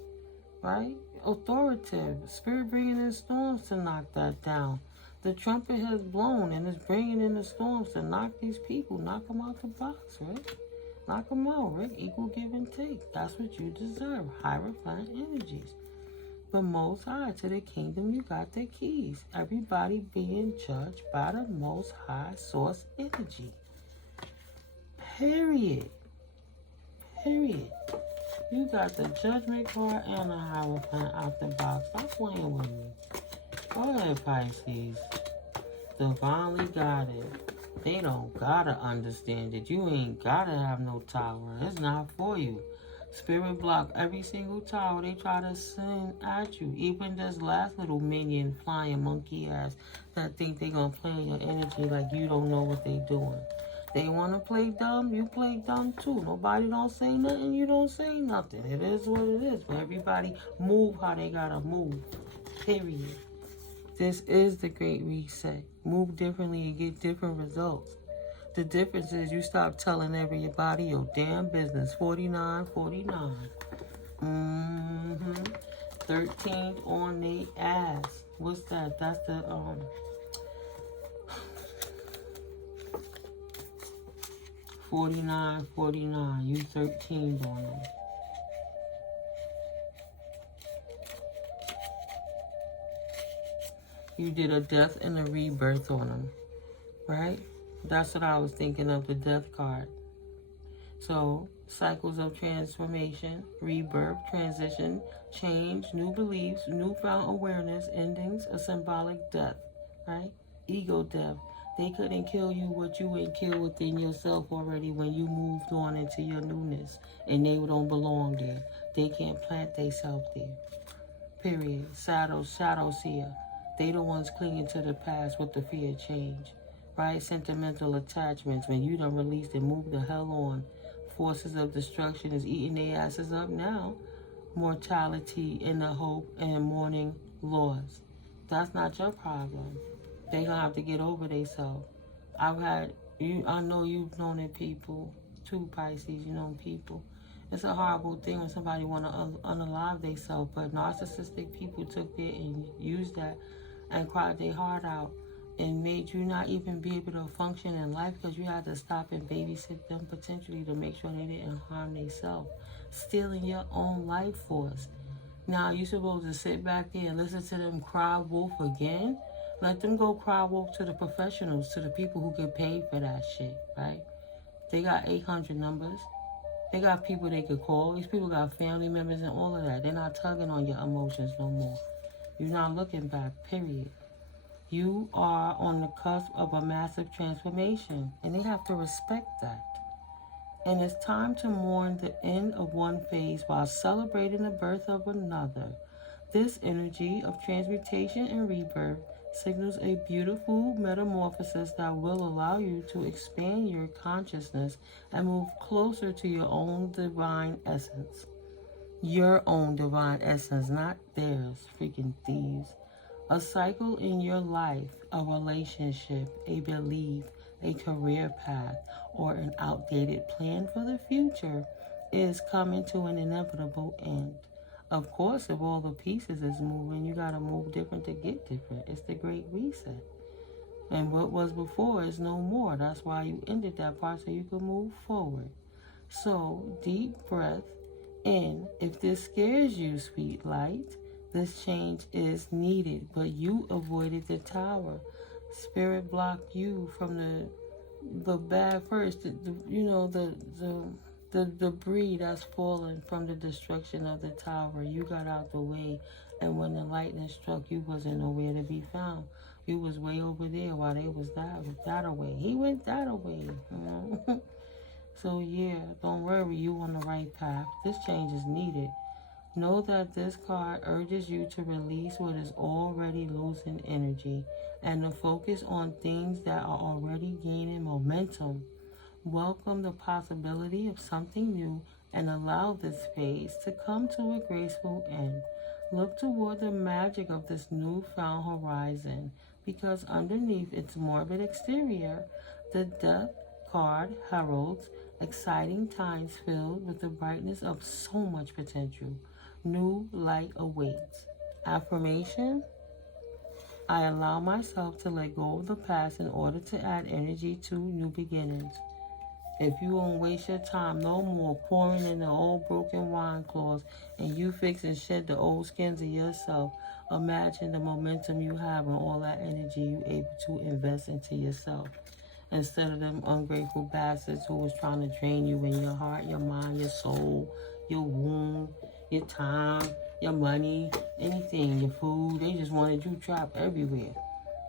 Right? Authoritative. Spirit bringing in storms to knock that down. The trumpet has blown and is bringing in the storms to knock these people, knock them out the box, right? Knock them out, right? Equal give and take. That's what you deserve. High refined energies. The Most High, to the kingdom, you got the keys. Everybody being judged by the Most High source energy. Period. Period. You got the judgment card and the high refined out the box. Stop playing with me. Go ahead, Pisces. Divinely guided. They don't gotta understand it. You ain't gotta have no tower. It's not for you. Spirit block every single tower they try to send at you. Even this last little minion flying monkey ass that think they gonna play in your energy like you don't know what they doing. They wanna play dumb, you play dumb too. Nobody don't say nothing, you don't say nothing. It is what it is. But everybody move how they gotta move. Period. This is the Great Reset. Move differently and get different results. The difference is you stop telling everybody your damn business. 4949. 13th on the ass. What's that? That's the 4949. You 13 on it. You did a death and a rebirth on them, right? That's what I was thinking of, the death card. So, cycles of transformation, rebirth, transition, change, new beliefs, newfound awareness, endings, a symbolic death, right? Ego death. They couldn't kill you what you would kill within yourself already when you moved on into your newness, and they don't belong there. They can't plant themselves there. Period. Shadow seer. They the ones clinging to the past with the fear of change. Right? Sentimental attachments. When you done released and moved the hell on. Forces of destruction is eating their asses up now. Mortality in the hope and mourning loss. That's not your problem. They gonna have to get over themselves. I know you've known it, people. Two Pisces, you know people. It's a horrible thing when somebody want to unalive themselves, but narcissistic people took it and used that and cried their heart out and made you not even be able to function in life because you had to stop and babysit them potentially to make sure they didn't harm themselves. Stealing your own life force. Now, you're supposed to sit back there and listen to them cry wolf again? Let them go cry wolf to the professionals, to the people who get paid for that shit, right? They got 800 numbers. They got people they could call. These people got family members and all of that. They're not tugging on your emotions no more. You're not looking back, period. You are on the cusp of a massive transformation, and they have to respect that. And it's time to mourn the end of one phase while celebrating the birth of another. This energy of transmutation and rebirth signals a beautiful metamorphosis that will allow you to expand your consciousness and move closer to your own divine essence. Your own divine essence, not theirs, freaking thieves. A cycle in your life, a relationship, a belief, a career path, or an outdated plan for the future is coming to an inevitable end. Of course, if all the pieces is moving, you got to move different to get different. It's the great reset. And what was before is no more. That's why you ended that part so you could move forward. So, deep breath in. If this scares you, sweet light, this change is needed, but you avoided the tower. Spirit blocked you from the bad first, the debris that's fallen from the destruction of the tower. You got out the way, and when the lightning struck, you wasn't nowhere to be found. You was way over there while they was that away. He went that away. So yeah, don't worry, you on the right path. This change is needed. Know that this card urges you to release what is already losing energy and to focus on things that are already gaining momentum. Welcome the possibility of something new and allow this phase to come to a graceful end. Look toward the magic of this newfound horizon because underneath its morbid exterior, the Death card heralds exciting times filled with the brightness of so much potential. New light awaits. Affirmation: I allow myself to let go of the past in order to add energy to new beginnings. If you won't waste your time no more pouring in the old broken wine cloths and you fix and shed the old skins of yourself, imagine the momentum you have and all that energy you able to invest into yourself. Instead of them ungrateful bastards who was trying to drain you in your heart, your mind, your soul, your womb, your time, your money, anything, your food. They just wanted you trapped everywhere.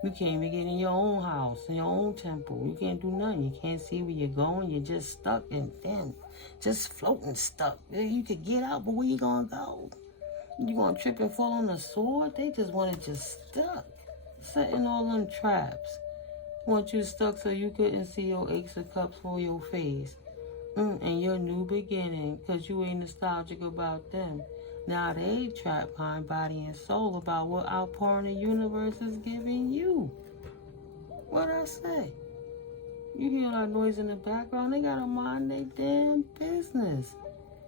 You can't even get in your own house, in your own temple. You can't do nothing. You can't see where you're going. You're just stuck and then just floating stuck. You could get out, but where you gonna go? You gonna trip and fall on the sword? They just wanted you stuck, setting all them traps. Want you stuck so you couldn't see your ace of cups for your face. And your new beginning, because you ain't nostalgic about them. Now they trapped mind, body, and soul about what outpouring the universe is giving you. What I say? You hear that noise in the background? They gotta mind their damn business.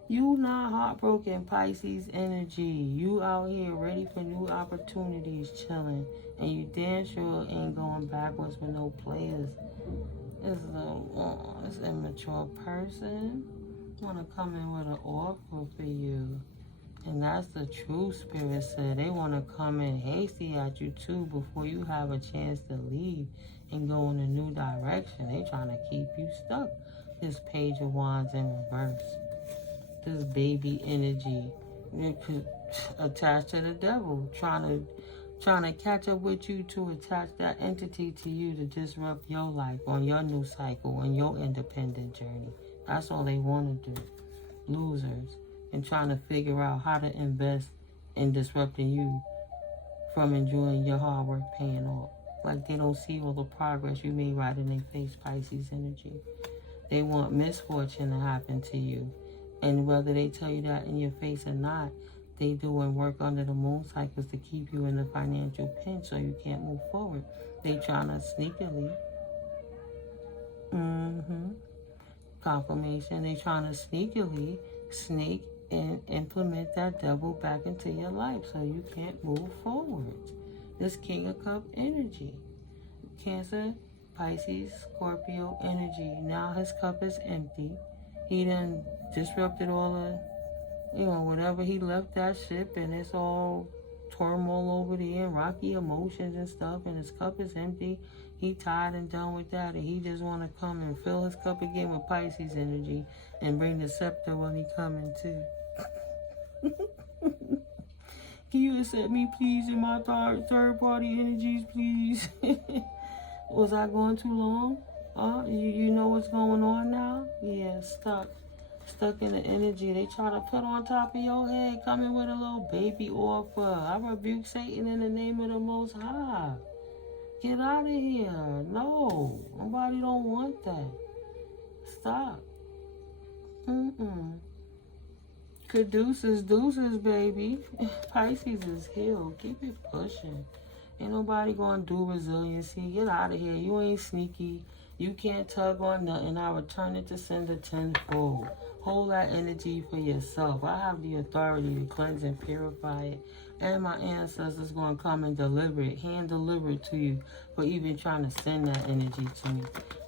You not heartbroken, Pisces energy. You out here ready for new opportunities, chilling. And you damn sure ain't going backwards with no players. This immature person want to come in with an offer for you. And that's the true spirit said. They want to come in hasty at you too before you have a chance to leave and go in a new direction. They trying to keep you stuck. This Page of Wands in reverse. This baby energy. Attached to the devil. Trying to catch up with you to attach that entity to you to disrupt your life on your new cycle and your independent journey. That's all they want to do. Losers. And trying to figure out how to invest in disrupting you from enjoying your hard work paying off. Like they don't see all the progress you made right in their face, Pisces energy. They want misfortune to happen to you. And whether they tell you that in your face or not, they doing work under the moon cycles to keep you in the financial pinch so you can't move forward. They trying to sneakily. Confirmation. They trying to sneakily sneak and implement that devil back into your life so you can't move forward. This King of Cup energy. Cancer, Pisces, Scorpio energy. Now his cup is empty. He done disrupted all the, whatever he left that ship, and it's all turmoil over there and rocky emotions and stuff, and his cup is empty. He tired and done with that, and he just want to come and fill his cup again with Pisces energy and bring the scepter when he coming too. Can you accept me, please, in my third party energies, please? Was I going too long? You know what's going on now? Yeah, stuck in the energy. They try to put on top of your head, coming with a little baby offer. I rebuke Satan in the name of the Most High. Get out of here. No, nobody don't want that. Stop. Deuces, baby. Pisces is healed. Keep it pushing. Ain't nobody gonna do resiliency. Get out of here. You ain't sneaky. You can't tug on nothing. I return it to sender tenfold. Hold that energy for yourself. I have the authority to cleanse and purify it. And my ancestors gonna come and deliver it, hand deliver it to you for even trying to send that energy to me.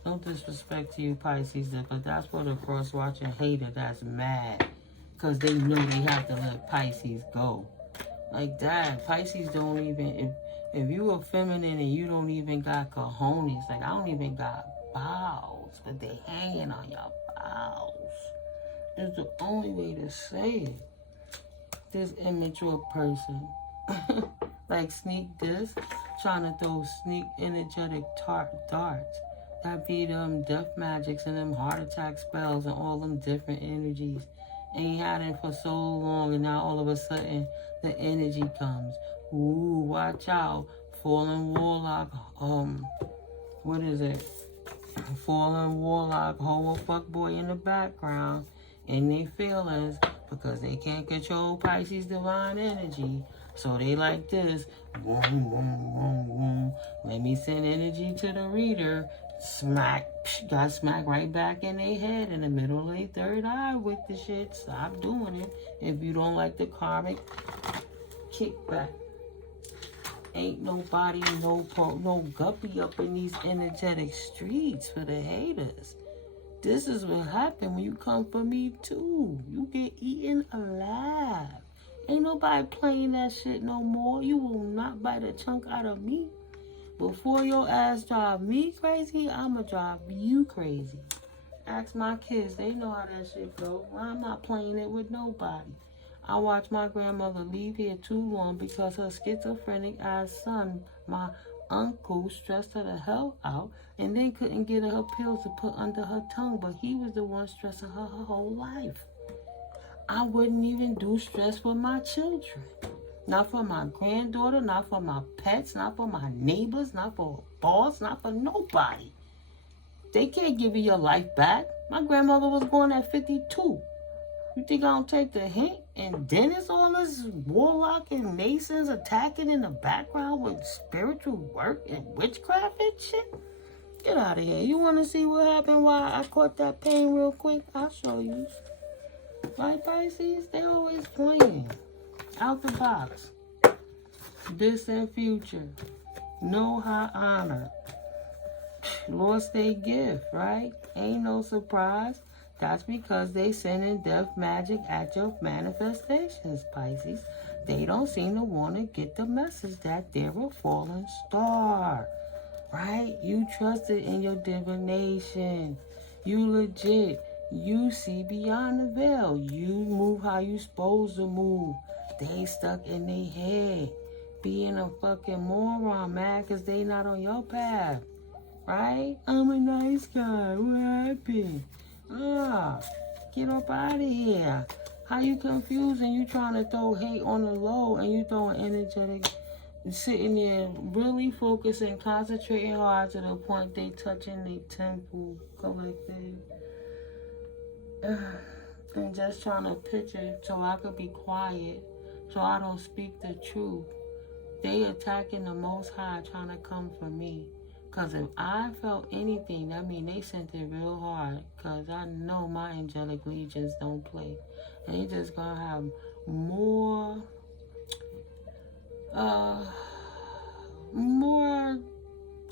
No disrespect to you, Pisces, but that's for the cross-watching hater that's mad. Because they know they have to let Pisces go. Like that. Pisces don't even... If you are feminine and you don't even got cojones, like I don't even got bowels, but they hanging on your bowels. It's the only way to say it. This immature person. Like sneak this, trying to throw sneak energetic darts. That be them death magics and them heart attack spells and all them different energies. Ain't had it for so long, and now all of a sudden the energy comes. Ooh, watch out. Fallen warlock, what is it? Fallen warlock, whole fuckboy in the background. And they feelings because they can't control Pisces divine energy. So they like this. Boom, boom, boom, boom. Let me send energy to the reader. Smack. Got smacked right back in their head in the middle of their third eye with the shit. Stop doing it if you don't like the karmic kickback. Ain't nobody, no guppy up in these energetic streets for the haters. This is what happen when you come for me too. You get eaten alive. Ain't nobody playing that shit no more. You will not bite a chunk out of me. Before your ass drive me crazy, I'ma drive you crazy. Ask my kids, they know how that shit go. I'm not playing it with nobody. I watched my grandmother leave here too long because her schizophrenic ass son, my uncle, stressed her the hell out and then couldn't get her pills to put under her tongue, but he was the one stressing her whole life. I wouldn't even do stress for my children. Not for my granddaughter, not for my pets, not for my neighbors, not for a boss, not for nobody. They can't give you your life back. My grandmother was born at 52. You think I don't take the hint? And then it's all this warlock and masons attacking in the background with spiritual work and witchcraft and shit? Get out of here. You want to see what happened while I caught that pain real quick? I'll show you. Right, Pisces? They always playing. Out the box. Distant future. No high honor. Lost their gift, right? Ain't no surprise. That's because they sending death magic at your manifestations, Pisces. They don't seem to want to get the message that they're a fallen star, right? You trusted in your divination. You legit. You see beyond the veil. You move how you supposed to move. They stuck in their head. Being a fucking moron, mad because they not on your path. Right? I'm a nice guy. What happened? Get up out of here. How you confused and you trying to throw hate on the low and you throwing energetic, sitting there really focusing, concentrating hard to the point they touching their temple collective. And just trying to picture so I could be quiet, so I don't speak the truth. They attacking the Most High trying to come for me. Because if I felt anything, that mean they sent it real hard. Because I know my angelic legions don't play. And they just going to have more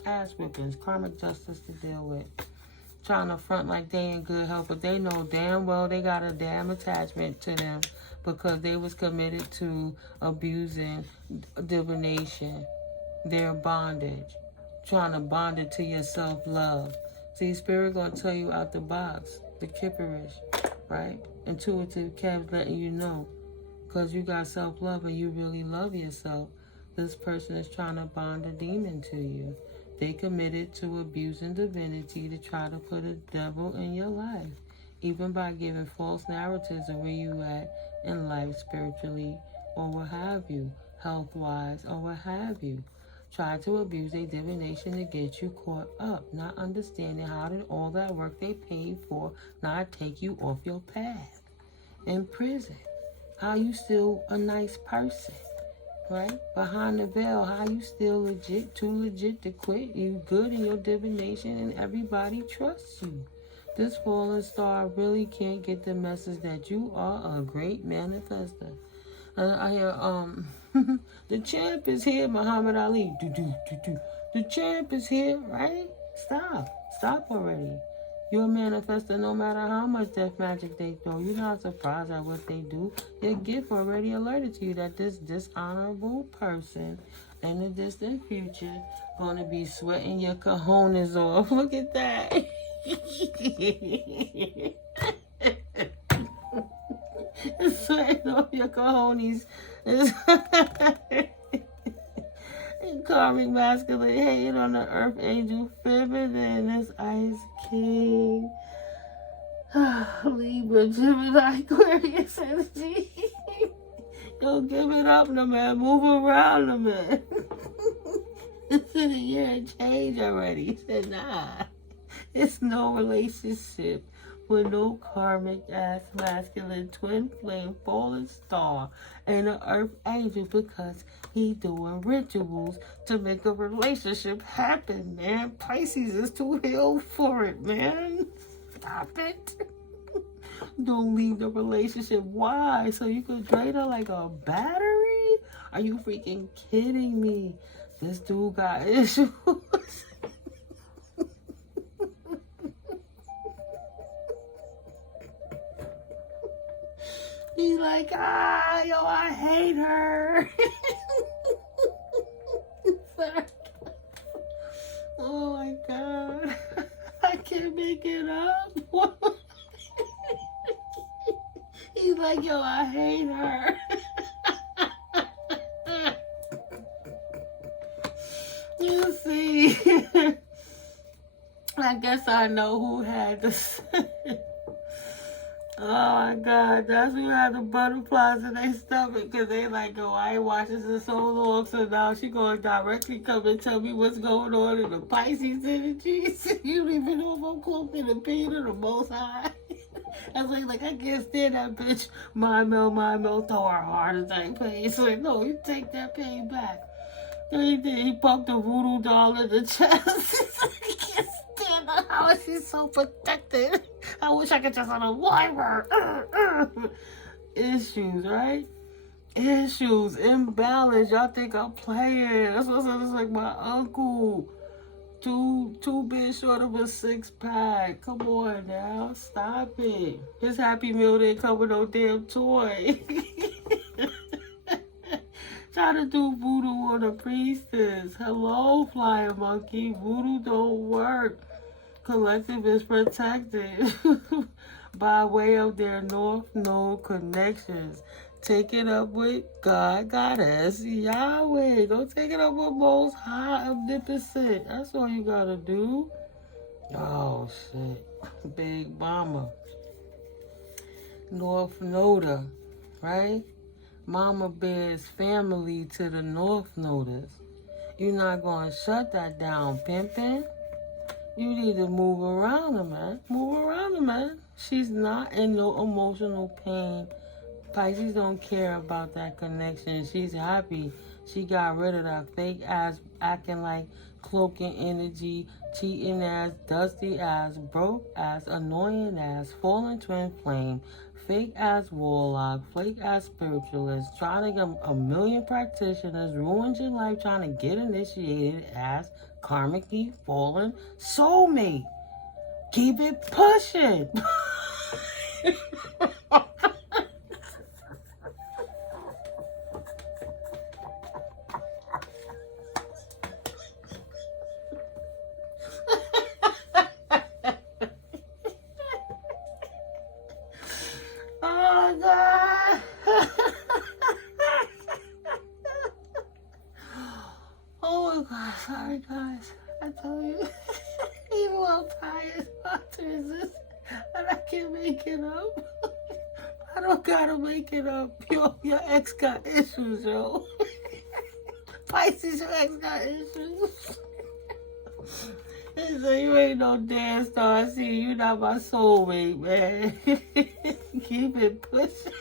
ass whippings, karmic justice to deal with. Trying to front like they in good health, but they know damn well they got a damn attachment to them because they was committed to abusing divination, their bondage. Trying to bond it to your self-love. See, Spirit gonna tell you out the box, the kipperish, right? Intuitive Kev's letting you know, because you got self-love and you really love yourself. This person is trying to bond a demon to you. They committed to abusing divinity to try to put a devil in your life, even by giving false narratives of where you at in life spiritually, or what have you, health-wise, or what have you. Try to abuse their divination to get you caught up, not understanding how did all that work they paid for not take you off your path. In prison, how you still a nice person, right? Behind the veil, how you still legit, too legit to quit. You good in your divination and everybody trusts you. This fallen star really can't get the message that you are a great manifester. I hear, the champ is here, Muhammad Ali. The champ is here, right? Stop already. You're a manifester no matter how much death magic they throw. You're not surprised at what they do. Your gift already alerted to you that this dishonorable person in the distant future gonna be sweating your cojones off. Look at that. Sweating off your cojones. Karmic masculine hating on the earth angel feminine. This Ice King. Libra, Gemini, Aquarius energy. Go give it up, no man. Move around, no man. It's in a year of change already. He said, nah. It's no relationship with no karmic ass masculine twin flame fallen star and an earth angel because he doing rituals to make a relationship happen, man. Pisces is too ill for it, man. Stop it. Don't leave the relationship. Why? So you could drain her like a battery? Are you freaking kidding me? This dude got issues. He's like, I hate her. Oh my God. I can't make it up. He's like, I hate her. You see, I guess I know who had this. Oh my God, that's who had the butterflies in their stomach because they like, I ain't watched this in so long, so now she going to directly come and tell me what's going on in the Pisces energies. You don't even know if I'm cloaking the pain of the Most High. I was like, I can't stand that bitch. My mel, throw her heart attack pain. So like, no, you take that pain back. And he did. He poked the voodoo doll in the chest. I can't How is she so protected? I wish I could just unwind her. Issues, right? Issues, imbalance. Y'all think I'm playing. That's what I said. It's like my uncle. Two big short of a 6-pack. Come on now. Stop it. His Happy Meal didn't come with no damn toy. Trying to do voodoo on a priestess. Hello, flying monkey. Voodoo don't work. Collective is protected by way of their North Node connections. Take it up with GodGoddess, Yahweh. Don't take it up with Most High, Omnipotent. That's all you gotta do. Oh, shit. Big Mama. North Noda, right? Mama Bear's family to the North Noders. You're not gonna shut that down, pimpin'. You need to move around her, man. Move around her, man. She's not in no emotional pain. Pisces don't care about that connection. She's happy. She got rid of that fake ass, acting like cloaking energy, cheating ass, dusty ass, broke ass, annoying ass, fallen twin flame, fake ass warlock, fake ass spiritualist, trying to get a million practitioners, ruined your life trying to get initiated ass, karmically fallen soulmate. Keep it pushing. Oh, God. Oh, my God. Sorry, guys. I tell you, even while I'm tired, hard to resist, and I can't make it up. I don't gotta make it up. Your ex got issues, yo. Pisces, your ex got issues. So you ain't no damn star. See, you not my soulmate, man. Keep it pushing.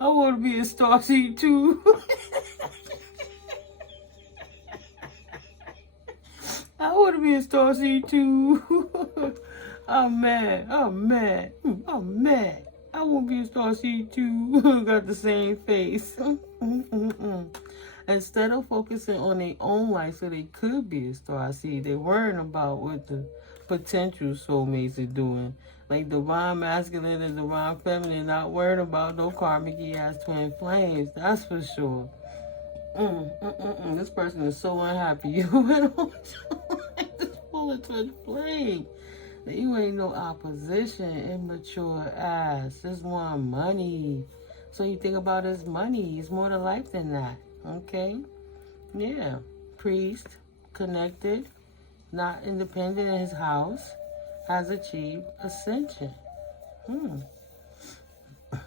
I want to be a starseed too. I want to be a starseed too. I'm mad. I'm mad. I'm mad. I want to be a starseed too. Got the same face. Instead of focusing on their own life so they could be a starseed, they're worrying about what the potential soulmates are doing. Like divine masculine and divine feminine, not worrying about no karmic ass twin flames. That's for sure. This person is so unhappy. You went on this full of twin flame. You ain't no opposition, immature ass. This one money. So you think about his money. It's more to life than that. Okay? Yeah. Priest, connected, not independent in his house, has achieved ascension.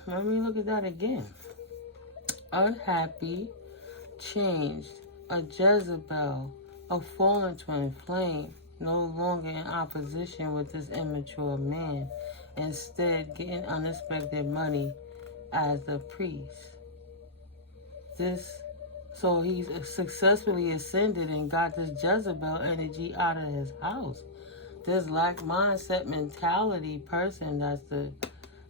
Let me look at that again. Unhappy, changed, a Jezebel, a fallen twin flame, no longer in opposition with this immature man, instead getting unexpected money as a priest. So he's successfully ascended and got this Jezebel energy out of his house. This lack mindset mentality person,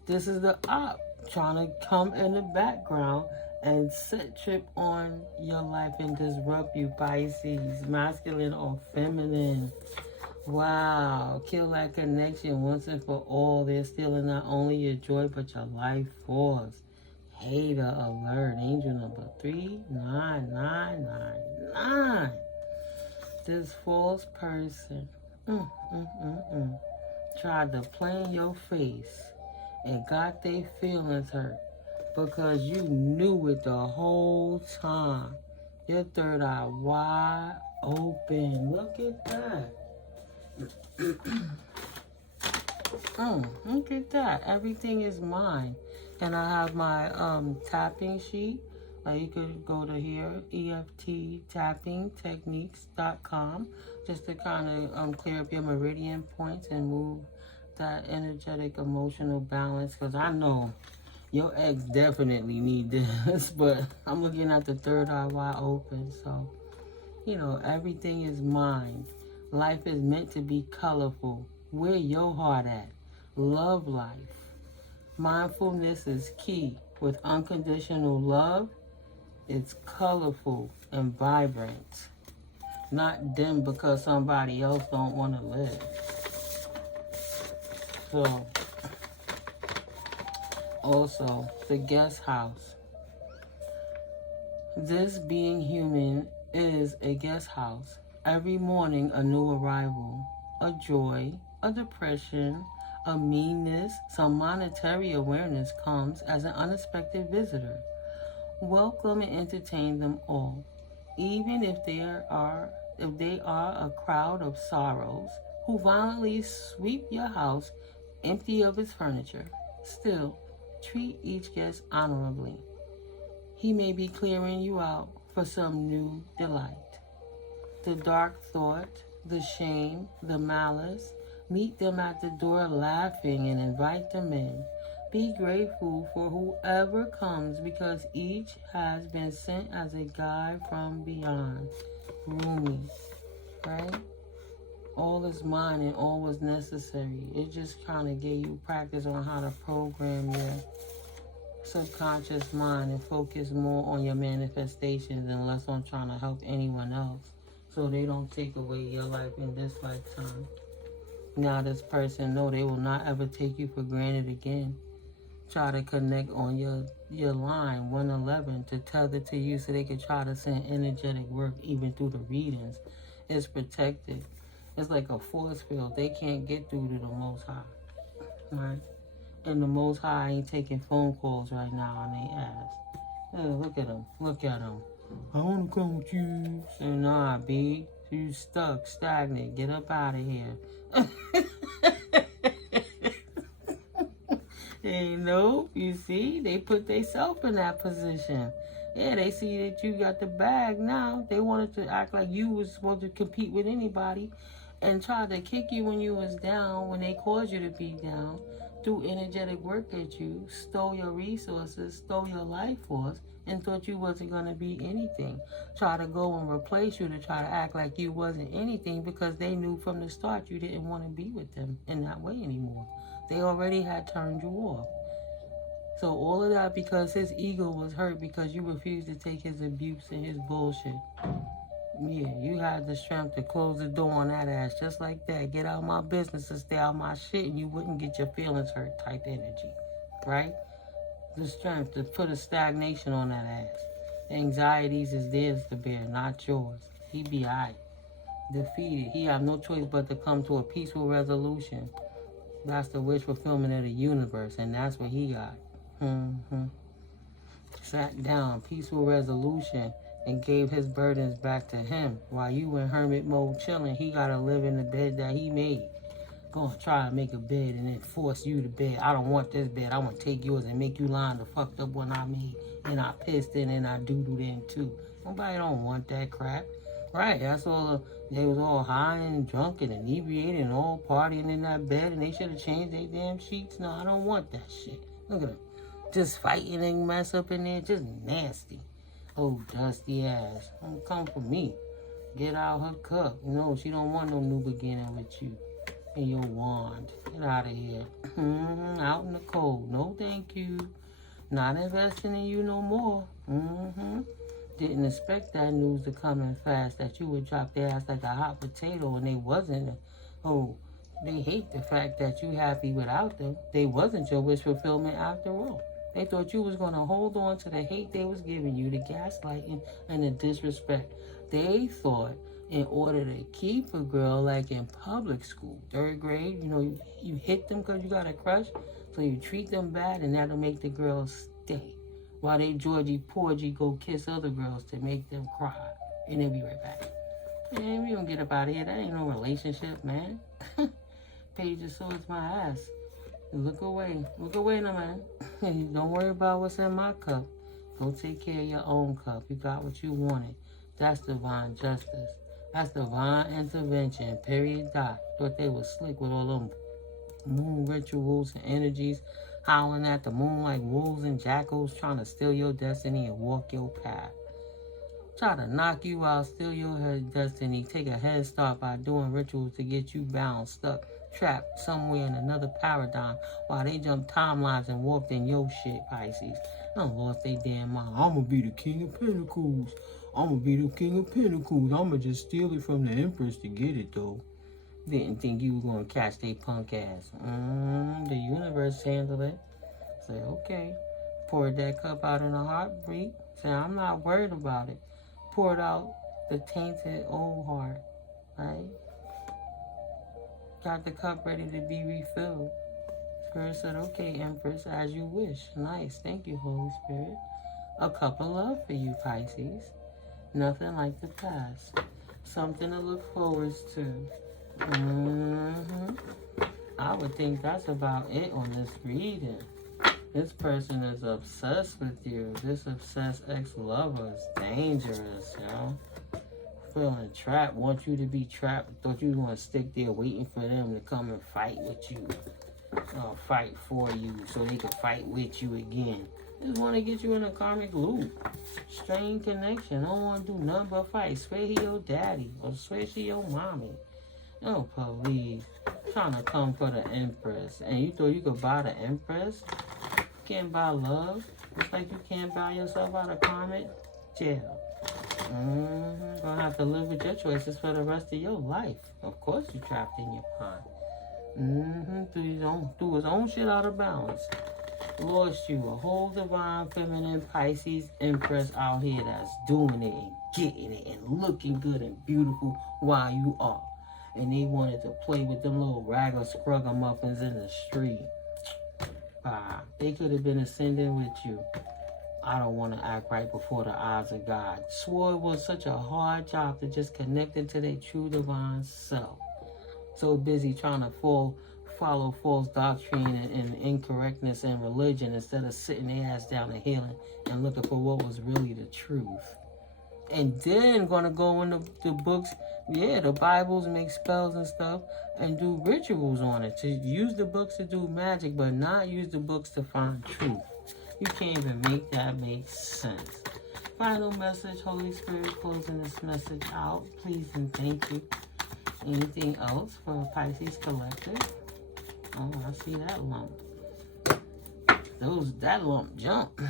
this is the op trying to come in the background and set trip on your life and disrupt you, Pisces, masculine or feminine. Wow, kill that connection once and for all. They're stealing not only your joy but your life force. Hater alert, angel number 39999. This false person tried to play in your face and got their feelings hurt because you knew it the whole time. Your third eye wide open. Look at that. Look at that. Everything is mine. And I have my tapping sheet. You could go to here, EFTtappingtechniques.com, just to kind of clear up your meridian points and move that energetic emotional balance. Because I know your ex definitely need this, but I'm looking at the third eye wide open. So, everything is mine. Life is meant to be colorful. Where your heart at? Love life. Mindfulness is key. With unconditional love, it's colorful and vibrant. Not dim because somebody else don't want to live. So, also, the guest house. This being human is a guest house. Every morning, a new arrival, a joy, a depression, a meanness, some monetary awareness comes as an unexpected visitor. Welcome and entertain them all, even if they are a crowd of sorrows who violently sweep your house empty of its furniture. Still, treat each guest honorably. He may be clearing you out for some new delight. The dark thought, the shame, the malice, meet them at the door laughing and invite them in. Be grateful for whoever comes because each has been sent as a guide from beyond. Rumi, right? All is mine and all was necessary. It just kind of gave you practice on how to program your subconscious mind and focus more on your manifestations and less on trying to help anyone else so they don't take away your life in this lifetime. Now this person know they will not ever take you for granted again. Try to connect on your line 111 to tether to you so they can try to send energetic work even through the readings. It's protected. It's like a force field. They can't get through to the Most High, right? And the Most High ain't taking phone calls right now on they ass. Hey, look at him. Look at him. I want to come with you. So, nah, B. You stuck, stagnant. Get up out of here. Hey, no, you see, they put themselves in that position. Yeah, they see that you got the bag now. They wanted to act like you was supposed to compete with anybody and tried to kick you when you was down, when they caused you to be down, threw energetic work at you, stole your resources, stole your life force, and thought you wasn't going to be anything. Try to go and replace you to try to act like you wasn't anything because they knew from the start you didn't want to be with them in that way anymore. They already had turned you off. So all of that because his ego was hurt because you refused to take his abuse and his bullshit. Yeah, you had the strength to close the door on that ass just like that. Get out of my business and stay out of my shit and you wouldn't get your feelings hurt type energy, right? The strength to put a stagnation on that ass. The anxieties is theirs to bear, not yours. He be aight. Defeated. He have no choice but to come to a peaceful resolution. That's the wish fulfillment of the universe, and that's what he got. Sat down, peaceful resolution, and gave his burdens back to him. While you in hermit mode chilling, he got to live in the bed that he made. Gonna try to make a bed and then force you to bed. I don't want this bed. I want to take yours and make you lie on the fucked up one I made. And I pissed in and I doodled in too. Nobody don't want that crap. Right, that's all. They was all high and drunk and inebriated and all partying in that bed and they should have changed their damn sheets. No, I don't want that shit. Look at them. Just fighting and mess up in there. Just nasty. Oh, dusty ass. Don't come for me. Get out her cup. You know, she don't want no new beginning with you. And your wand. Get out of here. Out in the cold. No, thank you. Not investing in you no more. Didn't expect that news to come in fast, that you would drop their ass like a hot potato, and they wasn't. Oh, they hate the fact that you happy without them. They wasn't your wish fulfillment after all. They thought you was going to hold on to the hate they was giving you, the gaslighting and the disrespect. They thought in order to keep a girl like in public school, 3rd grade, you know, you hit them because you got a crush, so you treat them bad and that'll make the girls stay. While they Georgie Porgy go kiss other girls to make them cry. And they'll be right back. Man, we don't get up out of here. That ain't no relationship, man. Page of Swords, my ass. Look away. Look away now, man. Don't worry about what's in my cup. Go take care of your own cup. You got what you wanted. That's divine justice. That's divine intervention, period, dot. Thought they was slick with all them moon rituals and energies, howling at the moon like wolves and jackals, trying to steal your destiny and walk your path. try to knock you out, steal your destiny, take a head start by doing rituals to get you bound, stuck, trapped somewhere in another paradigm while they jump timelines and warped in your shit, Pisces. Don't lost they damn mind. I'm gonna be the king of pentacles. I'm gonna be the king of pentacles. I'm gonna just steal it from the empress to get it, though. Didn't think you were gonna catch they punk ass. The universe handled it. Say, okay. Poured that cup out in a heartbeat. Say, I'm not worried about it. Poured out the tainted old heart, right? Got the cup ready to be refilled. Spirit said, okay, Empress, as you wish. Nice. Thank you, Holy Spirit. A cup of love for you, Pisces. Nothing like the past. Something to look forward to. I would think that's about it on this reading. This person is obsessed with you. This obsessed ex-lover is dangerous, yo. Feeling trapped, want you to be trapped. Thought you were going to stick there waiting for them to come and fight with you. Or fight for you so they can fight with you again. Just want to get you in a karmic loop. Strange connection. Don't want to do nothing but fight. Swear he your daddy. Or swear she your mommy. Oh, please. Trying to come for the Empress. And you thought you could buy the Empress? You can't buy love. Just like you can't buy yourself out of karmic jail. Gonna have to live with your choices for the rest of your life. Of course you trapped in your pond. Threw his own shit out of balance. Lost you a whole divine feminine Pisces Empress out here that's doing it and getting it and looking good and beautiful while you are. And they wanted to play with them little ragga scrugga muffins in the street. They could have been ascending with you. I don't want to act right before the eyes of God. Swore it was such a hard job to just connect into their true divine self. So busy trying to follow false doctrine and incorrectness in religion instead of sitting their ass down and healing and looking for what was really the truth. And then gonna go in the books, the Bibles, make spells and stuff, and do rituals on it. To use the books to do magic, but not use the books to find truth. You can't even make that make sense. Final message, Holy Spirit, closing this message out. Please and thank you. Anything else for Pisces Collective? Oh, I see that lump. That lump jump.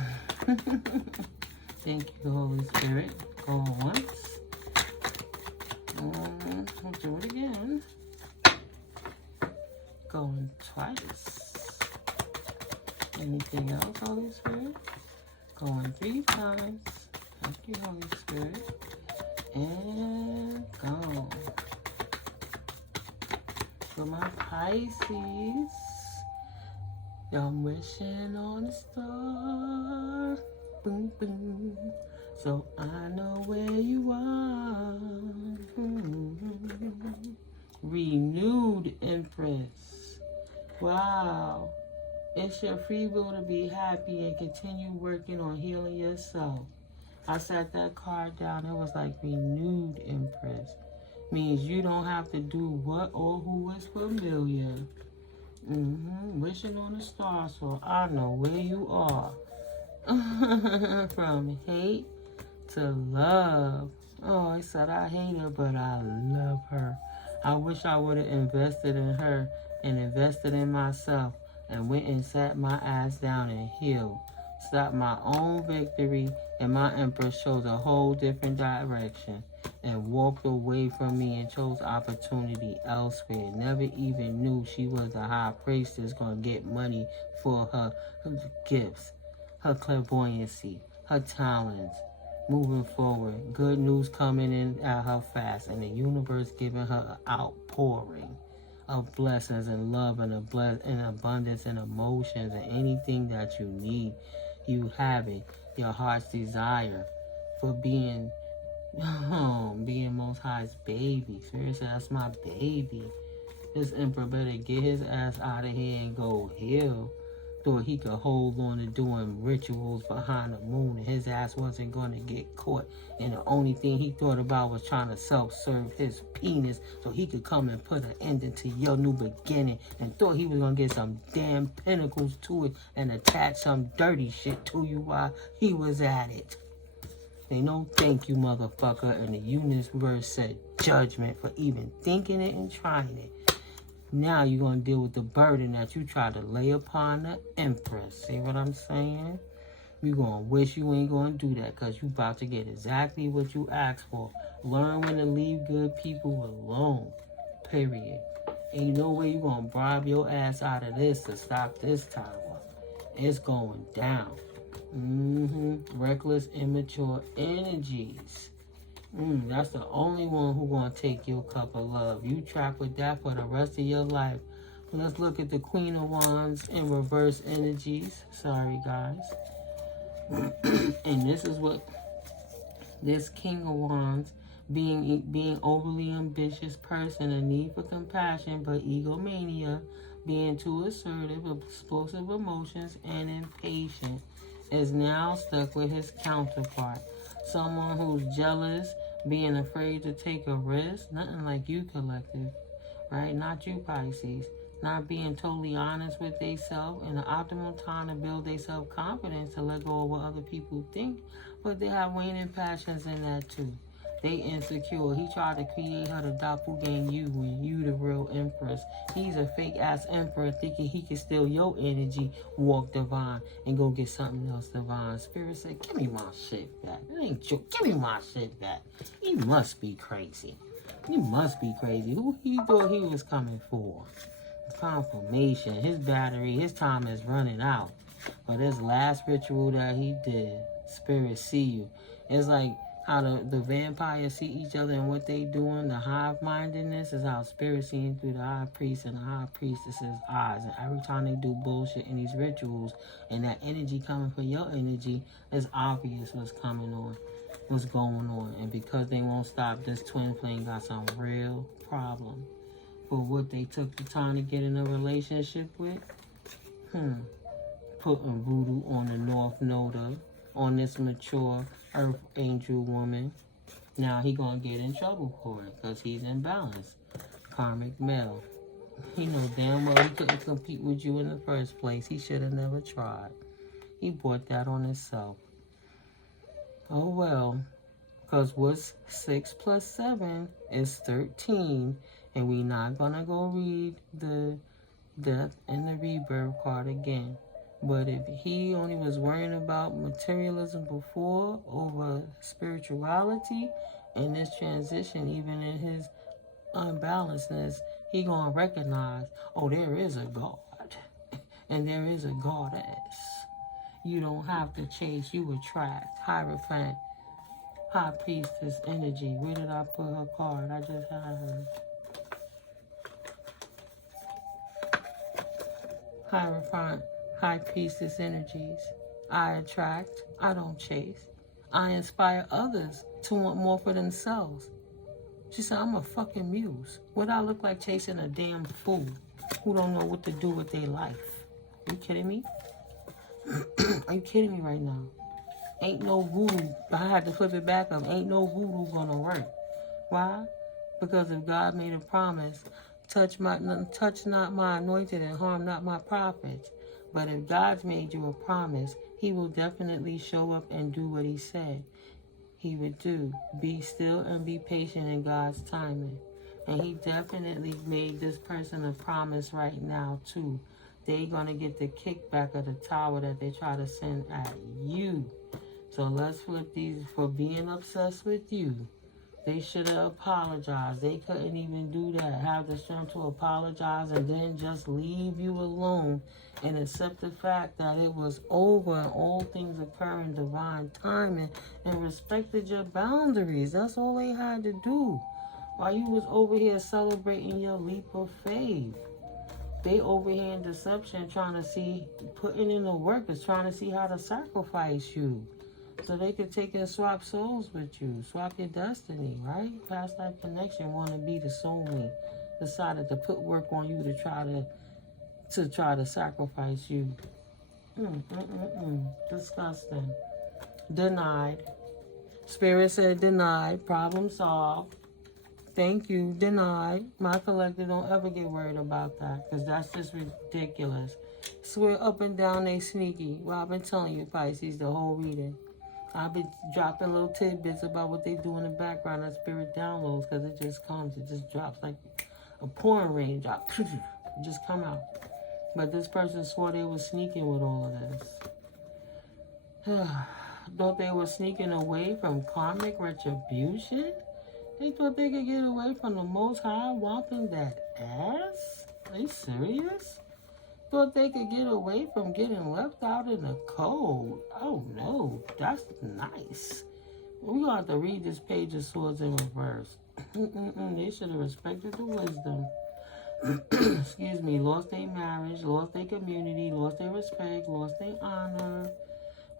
Thank you, Holy Spirit. Go once. We'll do it again. Going twice. Anything else, Holy Spirit? Going 3 times. Thank you, Holy Spirit. And go. For my Pisces, I'm wishing on a star. Boom, boom. So I know where you are. Renewed Empress. Wow. It's your free will to be happy and continue working on healing yourself. I sat that card down. It was like renewed Empress. Means you don't have to do what or who is familiar. Wishing on a star so I know where you are. From hate to love. Oh, I said I hate her, but I love her. I wish I would have invested in her and invested in myself and went and sat my ass down and healed. Stopped my own victory, and my Empress chose a whole different direction and walked away from me and chose opportunity elsewhere. Never even knew she was the high priestess going to get money for her gifts, her clairvoyancy, her talents. Moving forward, good news coming in at her fast, and the universe giving her an outpouring of blessings and love and abundance and emotions and anything that you need. You have it. Your heart's desire for being Most High's baby. Seriously, that's my baby. This Emperor better get his ass out of here and go heal. Thought he could hold on to doing rituals behind the moon and his ass wasn't going to get caught. And the only thing he thought about was trying to self-serve his penis so he could come and put an ending to your new beginning. And thought he was going to get some damn pinnacles to it and attach some dirty shit to you while he was at it. They know thank you, motherfucker. And the universe said judgment for even thinking it and trying it. Now you're going to deal with the burden that you try to lay upon the Empress. See what I'm saying? You're going to wish you ain't going to do that because you about to get exactly what you asked for. Learn when to leave good people alone. Period. Ain't no way you're going to bribe your ass out of this to stop this tower. It's going down. Reckless, immature energies. That's the only one who gonna take your cup of love. You track with that for the rest of your life. Let's look at the Queen of Wands in reverse energies. Sorry, guys. And this is what this King of Wands, being overly ambitious person, a need for compassion, but egomania, being too assertive, explosive emotions, and impatient, is now stuck with his counterpart. Someone who's jealous, being afraid to take a risk, nothing like you, collective, right? Not you, Pisces. Not being totally honest with themselves, and the optimal time to build their self-confidence to let go of what other people think, but they have waning passions in that too. They insecure. He tried to create her to doppelganger you when you the real empress. He's a fake ass emperor thinking he can steal your energy, walk divine, and go get something else divine. Spirit said, give me my shit back. It ain't true. Give me my shit back. He must be crazy. He must be crazy. Who he thought he was coming for? Confirmation. His battery, his time is running out. But this last ritual that he did, Spirit see you. It's like how the vampires see each other and what they doing. The hive-mindedness is how Spirit seeing through the high priest and the high priestess's eyes. And every time they do bullshit in these rituals and that energy coming for your energy, it's obvious what's coming on, what's going on. And because they won't stop, this twin flame got some real problem. For what they took the time to get in a relationship with. Putting voodoo on the North Node on this mature Earth Angel woman. Now he gonna get in trouble for it because he's imbalanced. Karmic male. He know damn well he couldn't compete with you in the first place. He should have never tried. He brought that on himself. Oh well. Because what's 6 plus 7 is 13. And we not going to go read the death and the rebirth card again. But if he only was worrying about materialism before over spirituality and this transition, even in his unbalancedness, he going to recognize, oh, there is a God and there is a goddess. You don't have to chase, you attract. Hierophant, high priestess energy. Where did I put her card? I just had her. Hierophant, high priestess energies. I attract, I don't chase. I inspire others to want more for themselves. She said, I'm a fucking muse. What I look like chasing a damn fool who don't know what to do with their life? Are you kidding me? Are you kidding me right now? Ain't no voodoo. I had to flip it back up. Ain't no voodoo gonna work. Why? Because if God made a promise, touch not my anointed and harm not my prophets. But if God's made you a promise, he will definitely show up and do what he said he would do. Be still and be patient in God's timing. And he definitely made this person a promise right now too. They're going to get the kickback of the tower that they try to send at you. So let's flip these for being obsessed with you. They should have apologized. They couldn't even do that. Have the strength to apologize and then just leave you alone and accept the fact that it was over and all things occur in divine timing and respected your boundaries. That's all they had to do. While you was over here celebrating your leap of faith. They over here in deception trying to see, putting in the work is trying to see how to sacrifice you. So they could take and swap souls with you. Swap your destiny, right? Past life connection, want to be the soulmate. Decided to put work on you to try to sacrifice you. Disgusting. Denied. Spirit said denied. Problem solved. Thank you. Denied. My collective don't ever get worried about that because that's just ridiculous. Swear up and down they sneaky. Well, I've been telling you, Pisces, the whole reading. I'll be dropping little tidbits about what they do in the background as spirit downloads, because it just comes. It just drops like a pouring rain drop. It just come out. But this person swore they were sneaking with all of this. Thought they were sneaking away from karmic retribution? They thought they could get away from the Most High whopping that ass? Are you serious? Thought they could get away from getting left out in the cold. Oh no, that's nice. We're going to have to read this page of swords in reverse. They should have respected the wisdom. Excuse me, lost their marriage, lost their community, lost their respect, lost their honor.